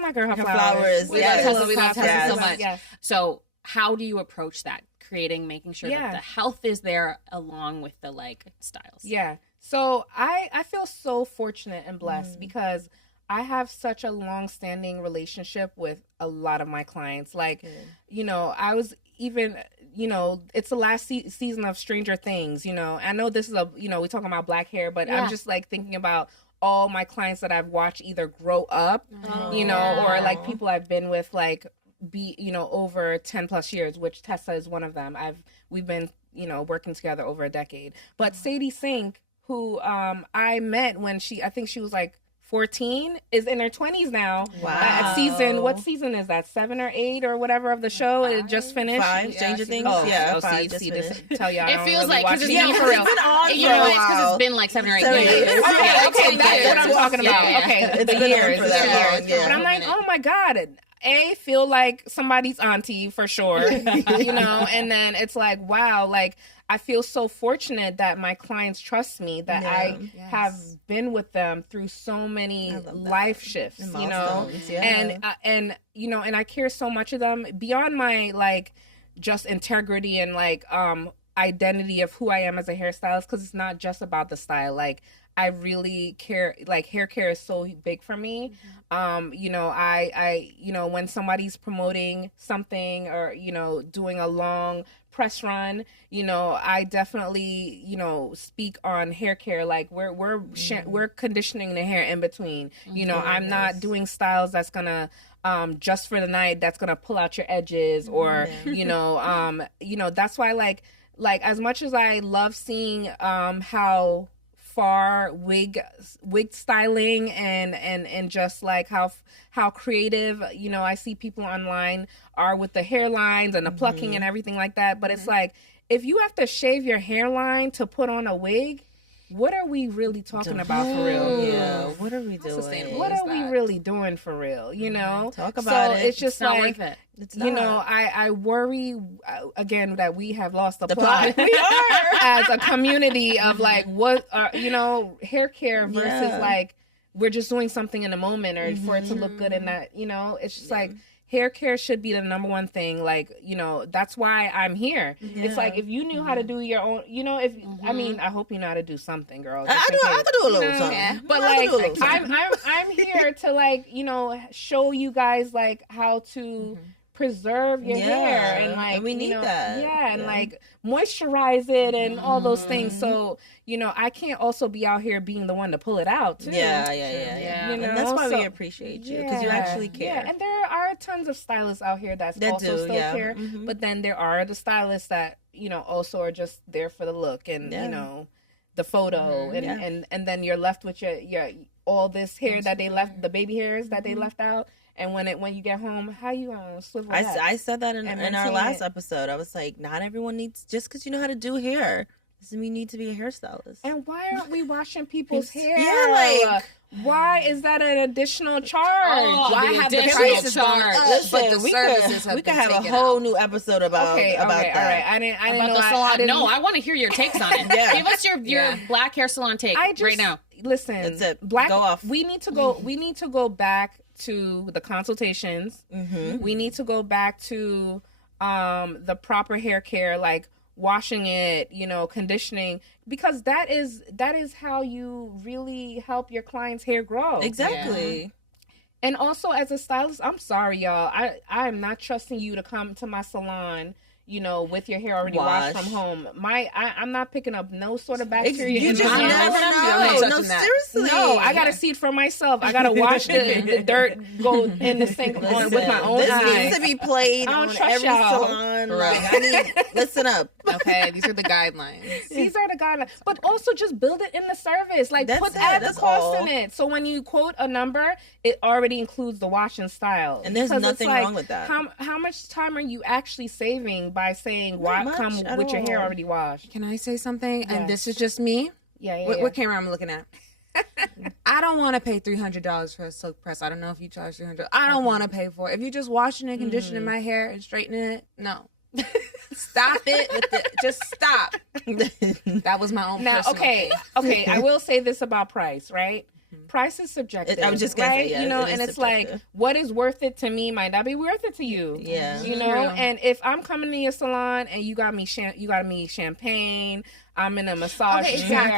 my girl her flowers. We love Tessa so much. Yes. So how do you approach that? Making sure that the health is there along with the like styles. Yeah. So I feel so fortunate and blessed because I have such a long-standing relationship with a lot of my clients. Like, you know, I was even, you know, it's the last season of Stranger Things, you know. I know this is we're talking about black hair, but I'm just like thinking about all my clients that I've watched either grow up, you know, or like people I've been with, like, over 10 plus years, which Tessa is one of them. We've been, working together over a decade. But Sadie Sink, who I met when I think she was like 14, is in her 20s now. Wow. What season is that? 7 or 8 or whatever of the show? It just finished. 5, Stranger Things. Tell y'all. It feels like, because it's been for real. Because it's been like 7 or 8 years. Okay, that's what I'm talking about. Okay, it's the years. But I'm like, oh my God. Feel like somebody's auntie for sure, and then it's like, wow, like I feel so fortunate that my clients trust me, that I have been with them through so many life shifts, and I care so much of them beyond my like just integrity and like identity of who I am as a hairstylist, because it's not just about the style. Like, I really care, like hair care is so big for me. I when somebody's promoting something or, doing a long press run, I definitely, speak on hair care. Like we're conditioning the hair in between, I'm not doing styles that's gonna, just for the night, that's gonna pull out your edges or, that's why like as much as I love seeing, how far wig styling and just like how creative I see people online are with the hairlines and the plucking and everything like that, but it's like, if you have to shave your hairline to put on a wig, what are we really talking about for real? Yeah, what are we doing? What are we really doing for real? Talk about it. It's just not like, worth it. It's not. I worry again that we have lost the plot. We are as a community of like what are hair care versus like we're just doing something in the moment or for it to look good in that it's just like. Hair care should be the #1 thing. Like, that's why I'm here. Yeah. It's like, if you knew how to do your own, I mean, I hope you know how to do something, girl. I can do a little something. But like, I'm here to like, show you guys like how to preserve your hair and like, and we need that. Yeah. And like moisturize it and all those things. So, I can't also be out here being the one to pull it out too. Yeah. And that's why we appreciate you, because you actually care. Yeah, and there are tons of stylists out here that also still care. But then there are the stylists that, also are just there for the look and, the photo and then you're left with your all this hair that they left, the baby hairs that they left out. And when you get home, how you gonna swivel that? I said that in our last episode. I was like, not everyone needs, just because you know how to do hair doesn't mean you need to be a hairstylist. And why aren't we washing people's hair? Yeah, like, why is that an additional charge? Why have the prices gone up? But the services we could have a whole new episode about that. All right. I didn't know the salon. No, I want to hear your takes on it. Give us your black hair salon take right now. Listen, that's it. Black. Go off. We need to go. We need to go back to the consultations. We need to go back to the proper hair care, like washing it, conditioning, because that is how you really help your client's hair grow. Exactly. Yeah. And also, as a stylist, I'm sorry, y'all, I am not trusting you to come to my salon, with your hair already washed from home. I'm not picking up no sort of bacteria. You just never know. No, seriously. No, I gotta see it for myself. I gotta wash the dirt, go in the sink with my own eyes. This needs to be played on every salon. Listen up. Okay, these are the guidelines. But also just build it in the service. Like, add the cost in it. So when you quote a number, it already includes the wash and style. And there's nothing wrong with that. How much time are you actually saving by saying, come with your hair already washed? Can I say something? Yes. And this is just me. What camera I'm looking at? I don't want to pay $300 for a silk press. I don't know if you charge $300. I don't want to pay for it. If you're just washing and conditioning my hair and straightening it, no. Stop it. Just stop. That was my own. Now, okay. I will say this about price, right? Price is subjective. I was just gonna right? say, yeah, you know, it is and it's subjective. like what is worth it to me might not be worth it to you. Yeah, you know. And if I'm coming to your salon and you got me champagne, I'm in a massage chair.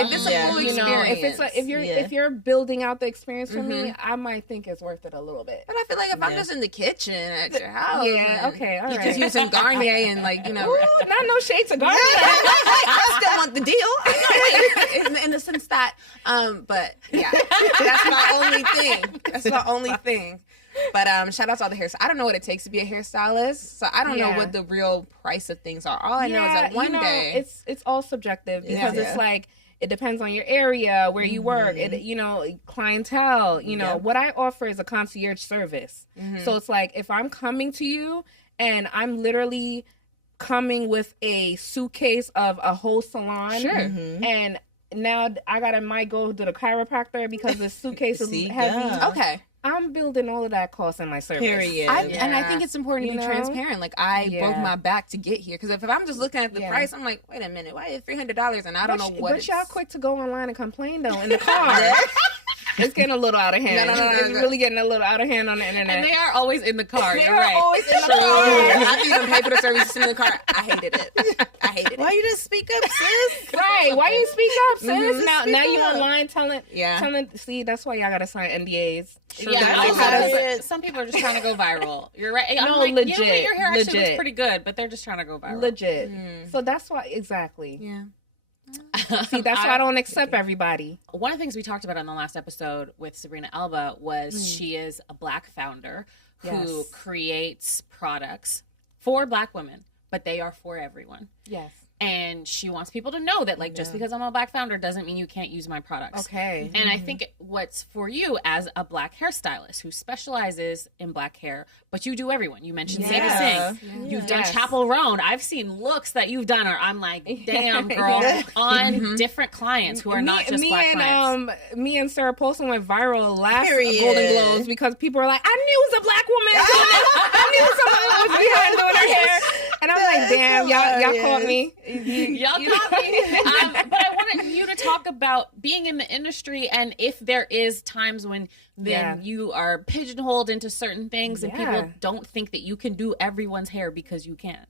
If it's a full experience, if you're building out the experience for me, I might think it's worth it a little bit. But I feel like if I'm just in the kitchen at your house, okay, all right. You just use some Garnier and like not no shade to Garnier. I still want the deal. In the sense that, but yeah, that's my only thing. That's my only thing. But shout out to all the hairstylists. I don't know what it takes to be a hairstylist, so I don't know what the real price of things are. All I know is that one day it's all subjective because it's like it depends on your area, where you work, clientele. What I offer is a concierge service. So it's like if I'm coming to you and I'm literally coming with a suitcase of a whole salon, and now I might go to the chiropractor because the suitcase is heavy. Okay. I'm building all of that cost in my service. Period. And I think it's important to be transparent. Like, I broke my back to get here. Because if I'm just looking at the price, I'm like, wait a minute, why is $300? And I don't know what. But y'all quick to go online and complain, though, in the car. It's getting a little out of hand. No. It's really getting a little out of hand on the internet. And they are always in the car. They You're are right. always in the car. I didn't even pay for the services in the car. I hated it. Why you just speak up, sis? Right. Why you speak up, sis? Now you online telling. See, that's why y'all gotta sign NDAs. Some people are just trying to go viral. You're right. No, like, legit. Your hair actually looks legit. pretty good, but they're just trying to go viral. Legit. So that's why, exactly. Yeah. See, that's why I don't accept everybody. One of the things we talked about on the last episode with Sabrina Alba was she is a Black founder who creates products for Black women, but they are for everyone. Yes. And she wants people to know that, like, just because I'm a Black founder doesn't mean you can't use my products. Okay. And I think what's for you as a Black hairstylist who specializes in Black hair, but you do everyone. You mentioned Sadie Singh. You've done Chapel Roan. I've seen looks that you've done, or I'm like, damn, girl, on different clients who are not just Black clients. Me and Sarah Paulson went viral last Golden Globes because people were like, I knew it was a Black woman. I knew somebody was behind doing her hair. And I'm like, damn, y'all caught me. Y'all got me. But I wanted you to talk about being in the industry and if there is times when then you are pigeonholed into certain things and people don't think that you can do everyone's hair because you can.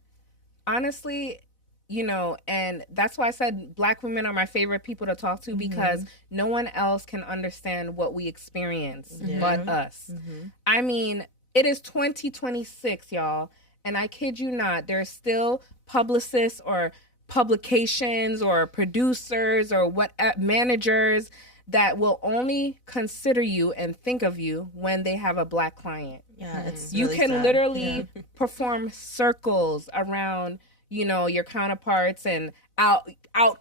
Honestly, and that's why I said Black women are my favorite people to talk to because no one else can understand what we experience but us. I mean, it is 2026, y'all. And I kid you not, there's still publicists or publications or producers or managers that will only consider you and think of you when they have a Black client. Yeah, it's you really can sad. literally perform circles around, your counterparts and out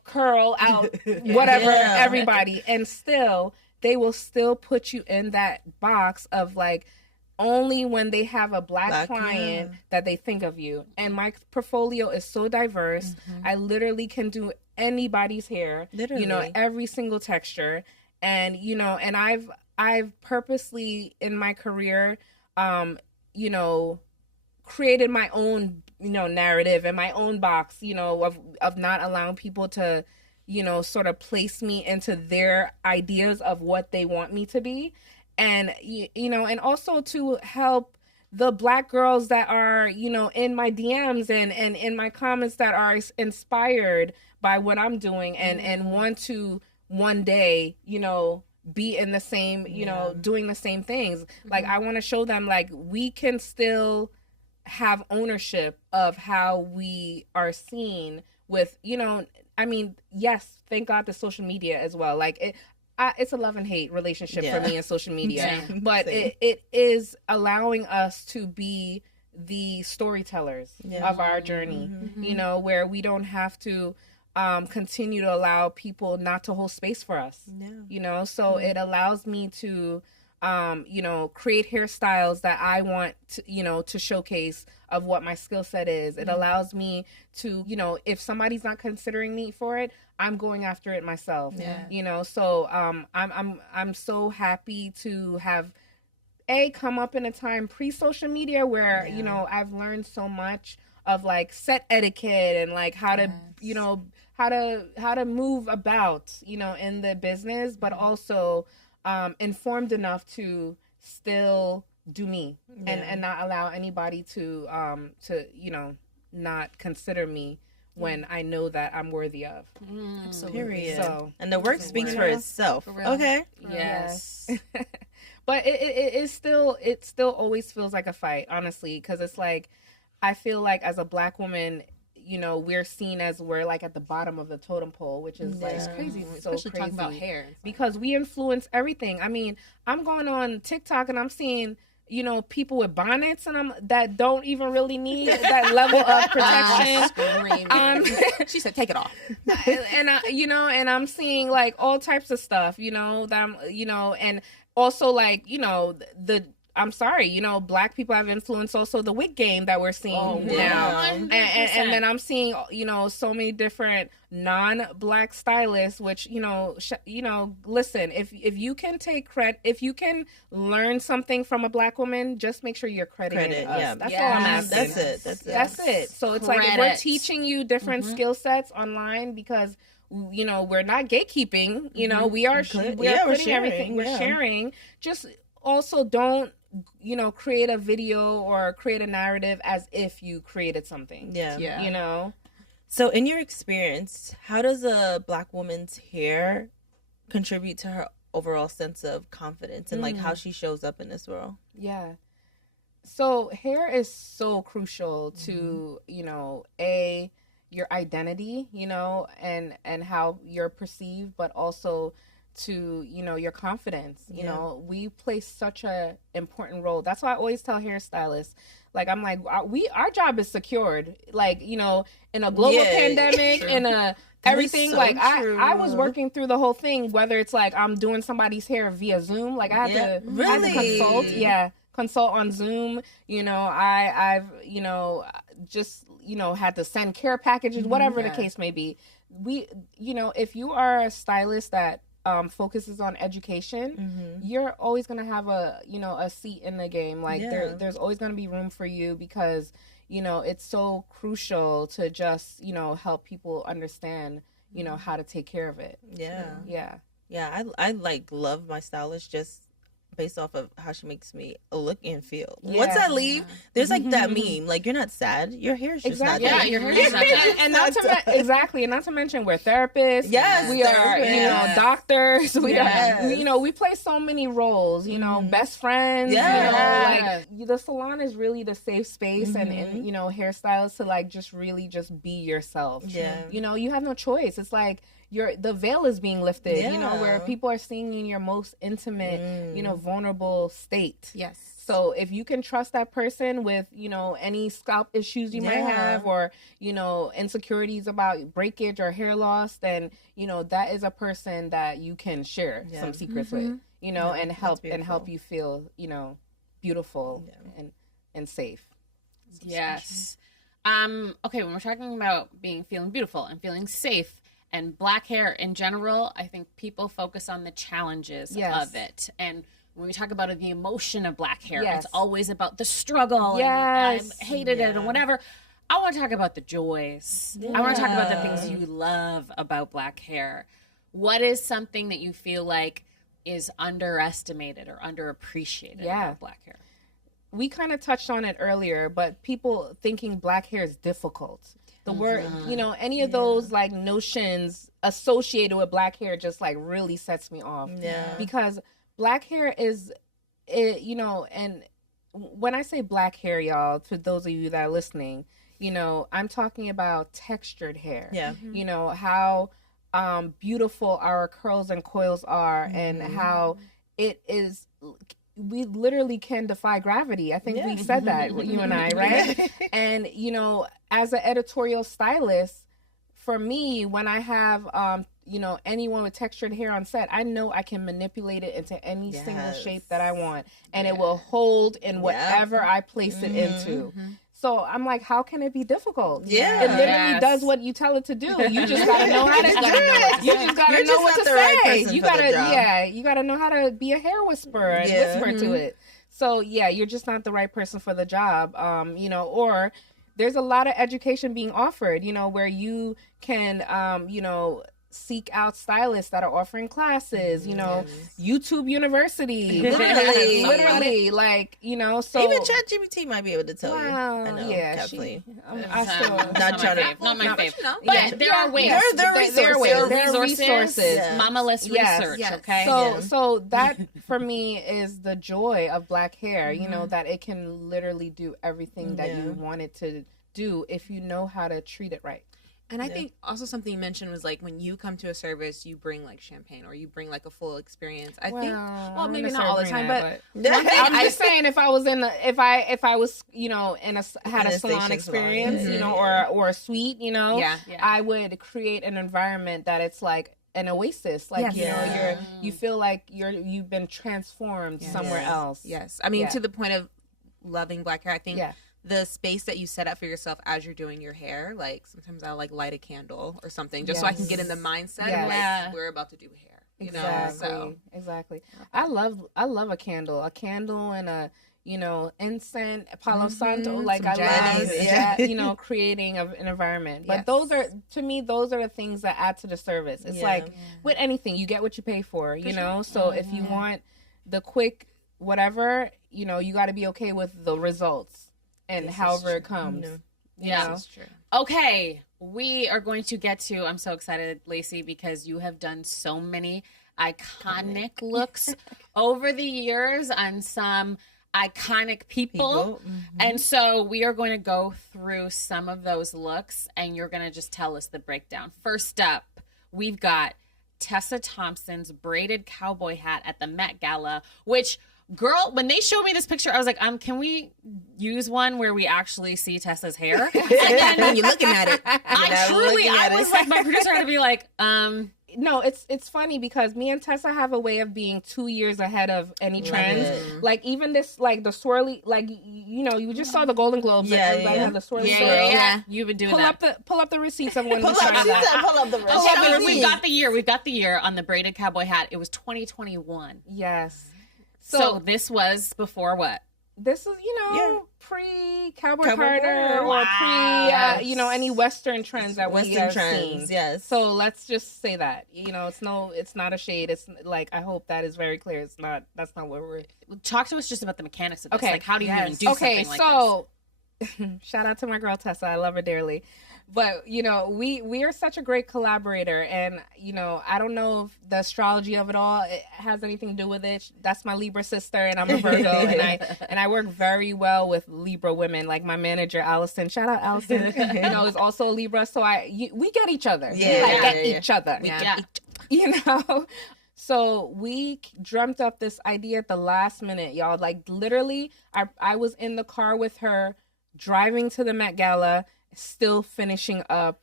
curl, out whatever, everybody. And still, they will still put you in that box of like, only when they have a Black client that they think of you. And my portfolio is so diverse. I literally can do anybody's hair, every single texture. And, and I've purposely in my career, created my own, narrative and my own box, of not allowing people to, sort of place me into their ideas of what they want me to be. And, and also to help the Black girls that are, in my DMs and in my comments that are inspired by what I'm doing and want to one day, be in the same, doing the same things. Like, I want to show them, like, we can still have ownership of how we are seen with, yes, thank God to social media as well. Like, it's a love and hate relationship for me in social media, but it is allowing us to be the storytellers of our journey, where we don't have to continue to allow people not to hold space for us, so it allows me to, create hairstyles that I want to, to showcase of what my skill set is. It allows me to, if somebody's not considering me for it, I'm going after it myself. You know, so I'm so happy to have come up in a time pre-social media where you know, I've learned so much of like set etiquette and like how to, you know, how to move about, you know, in the business, but also informed enough to still do me and not allow anybody to you know, not consider me when I know that I'm worthy of. Absolutely. Period. So, and the work speaks for itself. Okay. Yes. But it still always feels like a fight, honestly, because it's like, I feel like as a Black woman, you know, we're seen as we're like at the bottom of the totem pole, which is like crazy. Especially talking about hair. Because we influence everything. I mean, I'm going on TikTok and I'm seeing, you know, people with bonnets and that don't even really need that level of protection. She said, take it off. And you know, and I'm seeing like all types of stuff, you know, that I'm, you know, and also like, you know, I'm sorry, you know, Black people have influenced also the wig game that we're seeing now. And then I'm seeing, you know, so many different non-Black stylists, which, you know, listen, if you can take credit, if you can learn something from a Black woman, just make sure you're crediting us. Yeah. That's all I'm asking. That's it. So it's like, if we're teaching you different skill sets online, because, you know, we're not gatekeeping, you know, we are putting everything, we're sharing. Just also don't, you know, create a video or create a narrative as if you created something. Yeah. You know? So in your experience, how does a Black woman's hair contribute to her overall sense of confidence and like how she shows up in this world? Yeah. So hair is so crucial to, you know, your identity, you know, and how you're perceived, but also to, you know, your confidence. You know, we play such a important role. That's why I always tell hairstylists, like, I'm like, our job is secured, like, you know, in a global pandemic, in a everything. So like I was working through the whole thing, whether it's like I'm doing somebody's hair via Zoom, like I had to consult on Zoom. You know, I've you know, just, you know, had to send care packages, whatever the case may be. We, you know, if you are a stylist that focuses on education, you're always going to have a, you know, a seat in the game. Like there's always going to be room for you, because, you know, it's so crucial to just, you know, help people understand, you know, how to take care of it. I like love my stylist just based off of how she makes me look and feel. Once I leave, there's like that meme, like, you're not sad, your hair's just not sad. Your hair is not sad. And not to mention we're therapists. We are, you know, doctors. We are, you know, we play so many roles, you know, best friends. You know, like the salon is really the safe space and, you know, hairstylists to like just really just be yourself. You know, you have no choice. It's like the veil is being lifted, you know, where people are seeing in your most intimate, you know, vulnerable state. So if you can trust that person with, you know, any scalp issues you might have, or, you know, insecurities about breakage or hair loss, then, you know, that is a person that you can share some secrets with, you know, and help you feel, you know, beautiful and safe. Yes. Okay, when we're talking about feeling beautiful and feeling safe, and Black hair in general, I think people focus on the challenges of it. And when we talk about the emotion of Black hair, it's always about the struggle and I hated it and whatever. I want to talk about the joys. I want to talk about the things you love about Black hair. What is something that you feel like is underestimated or underappreciated about Black hair? We kind of touched on it earlier, but people thinking Black hair is difficult. The word, you know, any of those like notions associated with Black hair just like really sets me off. Because Black hair is, you know, and when I say Black hair, y'all, to those of you that are listening, you know, I'm talking about textured hair. You know, how beautiful our curls and coils are, and how it is. We literally can defy gravity. I think we said that, you and I, right? And, you know, as an editorial stylist, for me, when I have, you know, anyone with textured hair on set, I know I can manipulate it into any single shape that I want. And it will hold in whatever I place it into. So I'm like, how can it be difficult? Yeah. It literally does what you tell it to do. You just gotta know how to do it. You just gotta know what to say. You gotta know how to be a hair whisperer and whisper to it. So you're just not the right person for the job. Or there's a lot of education being offered, where you can seek out stylists that are offering classes, YouTube University, literally, so even ChatGPT might be able to tell you. I know, Kathleen. Not my favorite. But there are ways. There are resources. Yeah. Mama List research. Yes. Okay. So that for me is the joy of black hair. That it can literally do everything that you want it to do if you know how to treat it right. And I think also something you mentioned was like when you come to a service, you bring like champagne or you bring like a full experience. I think, maybe not all the time, but I'm just saying if I was if I was had a salon experience, or a suite, I would create an environment that it's like an oasis, like you feel like you've been transformed somewhere else. Yes, I mean to the point of loving black hair, I think. Yeah. The space that you set up for yourself as you're doing your hair, like sometimes I'll like light a candle or something just so I can get in the mindset of like we're about to do hair. Exactly. I love a candle and a incense, Palo Santo. Like I love creating an environment. But those are the things that add to the service. It's like with anything, you get what you pay for. So if you want the quick whatever, you got to be okay with the results. And however it comes. That's true. Okay, we are going to get to, I'm so excited, Lacy, because you have done so many iconic looks over the years on some iconic people. And so we are going to go through some of those looks and you're going to just tell us the breakdown. First up, we've got Tessa Thompson's braided cowboy hat at the Met Gala, which... Girl, when they showed me this picture, I was like, can we use one where we actually see Tessa's hair? And then you're looking at it. I was like, my producer had to be like, No, it's funny because me and Tessa have a way of being 2 years ahead of any trends. Like even this, like the swirly, like you just saw the Golden Globes. Everybody had the swirly. Yeah. You've been doing that. Pull up the receipts of when we started that. Pull up the receipts. We got the year on the braided cowboy hat. It was 2021. Yes. So this was before what? This is, pre Cowboy Carter or pre, any Western trends that we have seen. Yes. So let's just say that, it's not a shade. It's like, I hope that is very clear. That's not what we're. Talk to us just about the mechanics of this. Okay. Like, how do you even do something like this? Shout out to my girl Tessa. I love her dearly. But, we are such a great collaborator. And, I don't know if the astrology of it all has anything to do with it. That's my Libra sister and I'm a Virgo. and I work very well with Libra women. Like my manager, Allison. Shout out Allison. Is also a Libra. So we get each other. Each other. So we dreamt up this idea at the last minute, y'all. Like literally, I was in the car with her driving to the Met Gala, still finishing up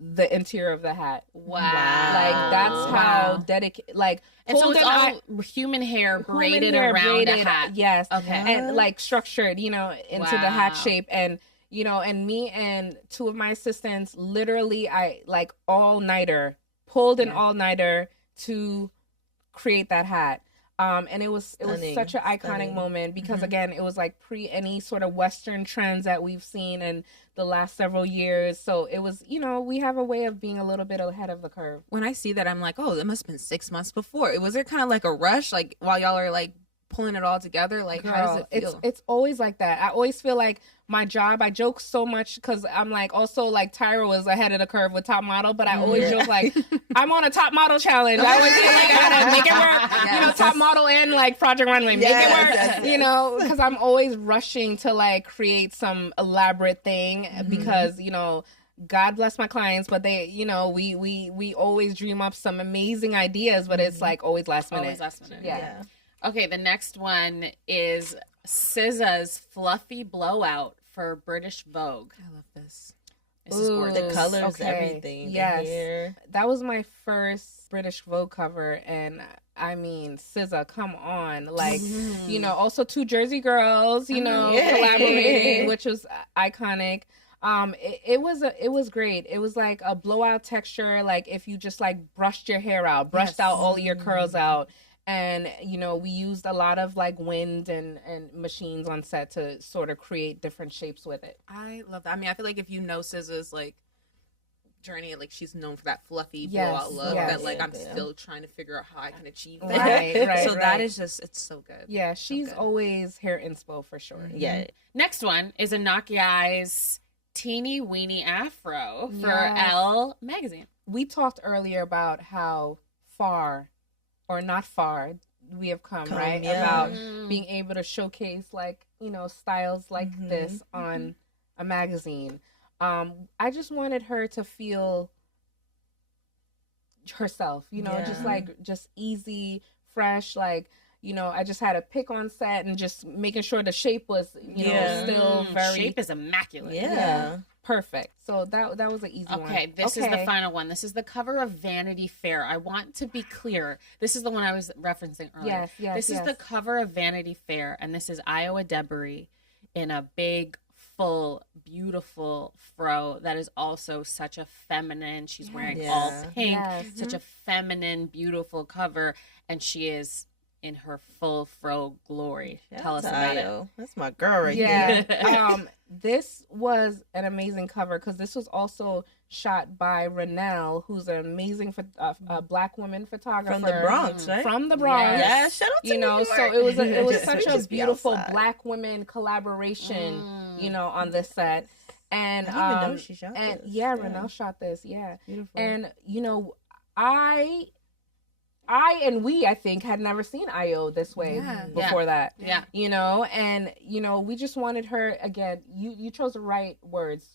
the interior of the hat. Wow. Like that's how dedicated, like, and so it's all human hair braided around a hat. Yes. Okay. And like structured, into the hat shape. And, and me and two of my assistants, literally I like pulled an all-nighter to create that hat. And it was such an iconic moment because again, it was like pre any sort of Western trends that we've seen in the last several years. So it was, we have a way of being a little bit ahead of the curve. When I see that, I'm like, oh, that must have been 6 months before. Was there kind of like a rush, like while y'all are like pulling it all together? Like, girl, how does it feel? It's always like that. I always feel like my job, I joke so much because I'm like, also like Tyra was ahead of the curve with Top Model, but I always joke like, I'm on a Top Model challenge. I always feel like I gotta make it work, Top Model and like Project Runway, make it work, because I'm always rushing to like create some elaborate thing because, God bless my clients, but they, we always dream up some amazing ideas, but it's like always last minute. Yeah. Okay, the next one is SZA's Fluffy Blowout for British Vogue. I love this. This is gorgeous. The colors, everything. Yes. The hair. That was my first British Vogue cover, and I mean, SZA, come on. Like, you know, also two Jersey girls, you know, collaborating, which was iconic. It was great. It was like a blowout texture, like if you just like brushed your hair out, brushed out all of your curls out. And, you know, we used a lot of like wind and machines on set to sort of create different shapes with it. I love that. I mean, I feel like if you know SZA's like journey, like she's known for that fluffy blowout look that like I'm still trying to figure out how I can achieve that. Right, so that is just, it's so good. Yeah, she's always hair inspo for sure. Mm-hmm. Yeah. Next one is a Knocky Eyes teeny weeny afro for Elle magazine. We talked earlier about how far or not far we have come, right? About being able to showcase like, you know, styles like this on a magazine. I just wanted her to feel herself, you know, just easy, fresh, like, you know, I just had a pick on set and just making sure the shape was, you know, still very... Shape is immaculate. Yeah. Perfect. So that was an easy one. Okay, this is the final one. This is the cover of Vanity Fair. I want to be clear. This is the one I was referencing earlier. Yes. This is the cover of Vanity Fair, and this is Iowa Debris in a big, full, beautiful fro that is also such a feminine. She's wearing all pink. Such a feminine, beautiful cover, and she is in her full fro glory. Tell us about it. That's my girl right here. This was an amazing cover because this was also shot by Renelle, who's an amazing black woman photographer from the Bronx, right? From the Bronx, yeah. Shout out to you know. New York. So it was such a beautiful black women collaboration, you know, on this set. And I didn't even know she shot this. Yeah, Renelle shot this. Yeah, beautiful. And you know, I think had never seen Io this way before that. Yeah. You know, and you know, we just wanted her again, you chose the right words,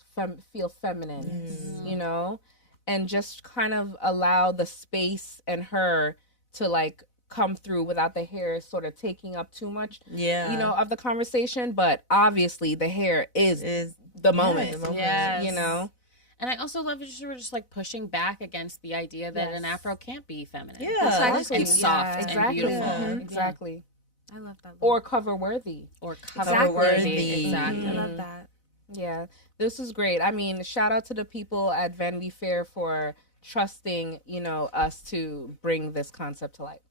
feel feminine, you know, and just kind of allow the space and her to like come through without the hair sort of taking up too much, you know, of the conversation. But obviously the hair is the moment, you know. And I also love that you were just like pushing back against the idea that an afro can't be feminine. Yeah, and soft and beautiful. Exactly. I love that. Or cover worthy. Exactly. I love that. Yeah, this is great. I mean, shout out to the people at Vanity Fair for trusting, you know, us to bring this concept to light.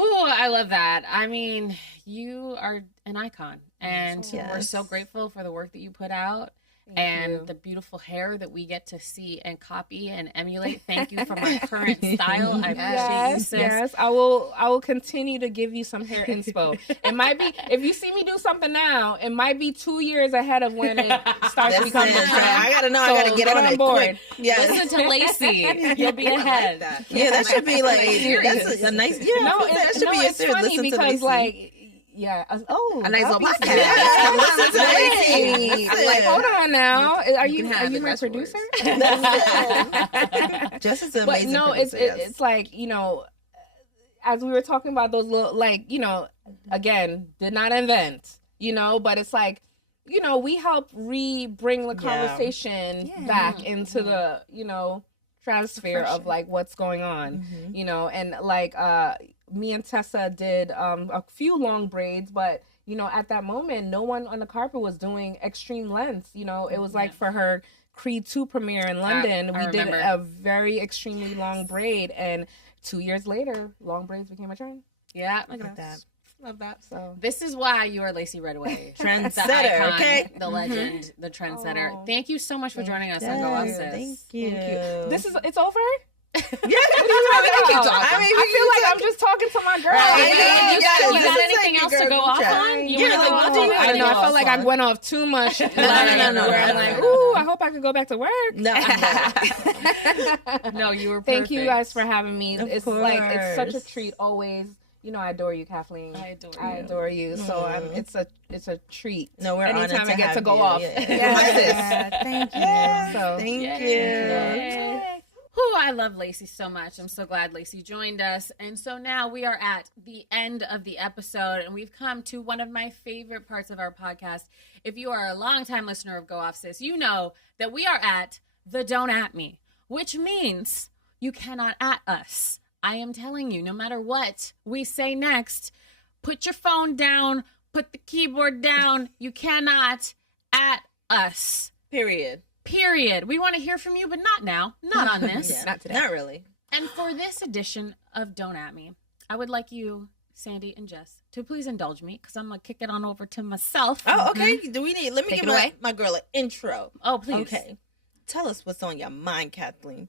Ooh, I love that. I mean, you are an icon, and we're so grateful for the work that you put out. And the beautiful hair that we get to see and copy and emulate. Thank you for my current style. I appreciate you, sis. Yes, I will continue to give you some hair inspo. It might be, if you see me do something now, it might be 2 years ahead of when it starts to become a trend. I gotta get on board. Yeah. Listen to Lacy. You'll be ahead. That should be like that's a nice. Yeah, no, that should be it's funny because like. Yeah. A nice little podcast. Like, hold on now. Are you my producer? Just as amazing. But no, it's like, you know, as we were talking about those little, like, you know, again, did not invent, you know, but it's like, you know, we help bring the conversation back into the, you know, stratosphere of like what's going on, you know, and like me and Tessa did a few long braids, but you know, at that moment, no one on the carpet was doing extreme lengths. You know, it was like for her Creed 2 premiere in London, we did a very extremely long braid, and 2 years later, long braids became a trend. Yeah, look at that. Love that. So this is why you are Lacy Redway, trendsetter, the icon, the legend, the trendsetter. Thank you so much for joining us on Go Off Sis. Thank you. It's over. Yeah, I feel like I'm just talking to my girl. You got anything else to go off on? I know. I felt like I went off too much. No. Where I'm like, ooh, I hope I could go back to work. No, no, you were perfect. Thank you guys for having me. It's like it's such a treat always. You know, I adore you, Kathleen. I adore you. So it's a treat. No, we're honored anytime to I get have to go you. off. Yeah. Thank you. Thank you. Whew, I love Lacy so much. I'm so glad Lacy joined us. And so now we are at the end of the episode, and we've come to one of my favorite parts of our podcast. If you are a longtime listener of Go Off Sis, you know that we are at the Don't At Me, which means you cannot at us. I am telling you, no matter what we say next, put your phone down, put the keyboard down. You cannot at us. Period. We want to hear from you, but not now. Not on this. Yeah, not today. Not really. And for this edition of Don't At Me, I would like you, Sandy and Jess, to please indulge me, because I'm going to kick it on over to myself. Oh, okay. Do we need... Let me give my girl an intro. Oh, please. Okay. Tell us what's on your mind, Kathleen.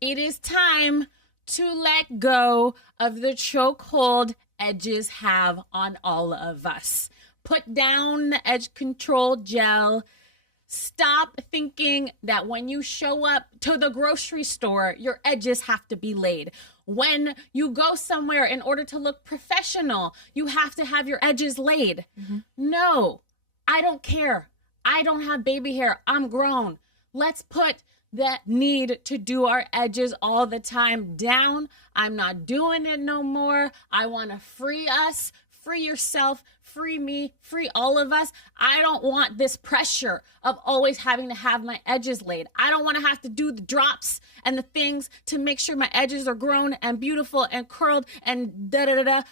It is time to let go of the chokehold edges have on all of us. Put down the edge control gel. Stop thinking that when you show up to the grocery store, your edges have to be laid. When you go somewhere in order to look professional, you have to have your edges laid. Mm-hmm. No, I don't care. I don't have baby hair. I'm grown. Let's put that need to do our edges all the time down. I'm not doing it no more. I want to free us, free yourself, free me, free all of us. I don't want this pressure of always having to have my edges laid. I don't want to have to do the drops and the things to make sure my edges are grown and beautiful and curled and da-da-da-da.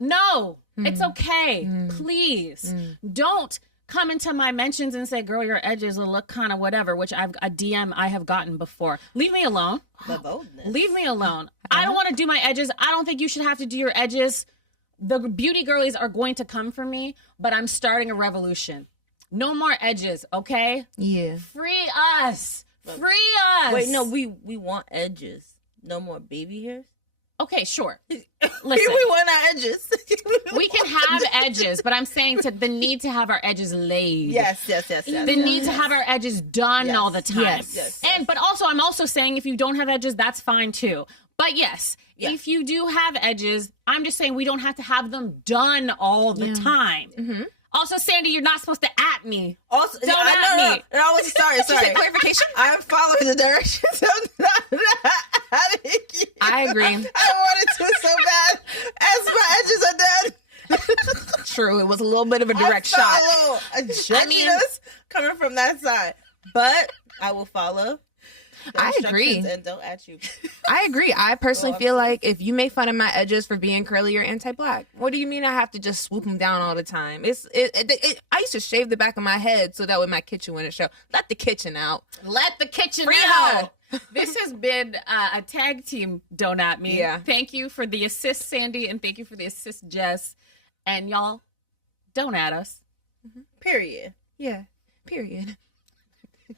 No, it's okay. Please don't come into my mentions and say, girl, your edges will look kind of whatever, which a DM I have gotten before. Leave me alone. The boldness. Leave me alone. I don't want to do my edges. I don't think you should have to do your edges. The beauty girlies are going to come for me, but I'm starting a revolution. No more edges, okay? Yeah. Free us. Free us. Wait, no, we want edges. No more baby hairs? Okay, sure. Listen. We want our edges. We can have edges, but I'm saying the need to have our edges laid. Yes. The need to have our edges done all the time. Yes. But also, I'm also saying if you don't have edges, that's fine too. But yes, if you do have edges, I'm just saying we don't have to have them done all the time. Mm-hmm. Also, Sandy, you're not supposed to at me. Also, don't at me. No, sorry. Clarification? I'm following the directions of I agree. I wanted to so bad as my edges are done. True, it was a little bit of a direct shot. I mean, coming from that side, but I will follow. I agree. And don't at you. I agree. I personally feel like if you make fun of my edges for being curly, you're anti-black. What do you mean I have to just swoop them down all the time? I used to shave the back of my head so that way my kitchen wouldn't show. Let the kitchen out. Let the kitchen Free out. This has been a tag team Don't At Me. Yeah. Thank you for the assist, Sandy, and thank you for the assist, Jess. And y'all, don't at us. Period. Yeah. Period.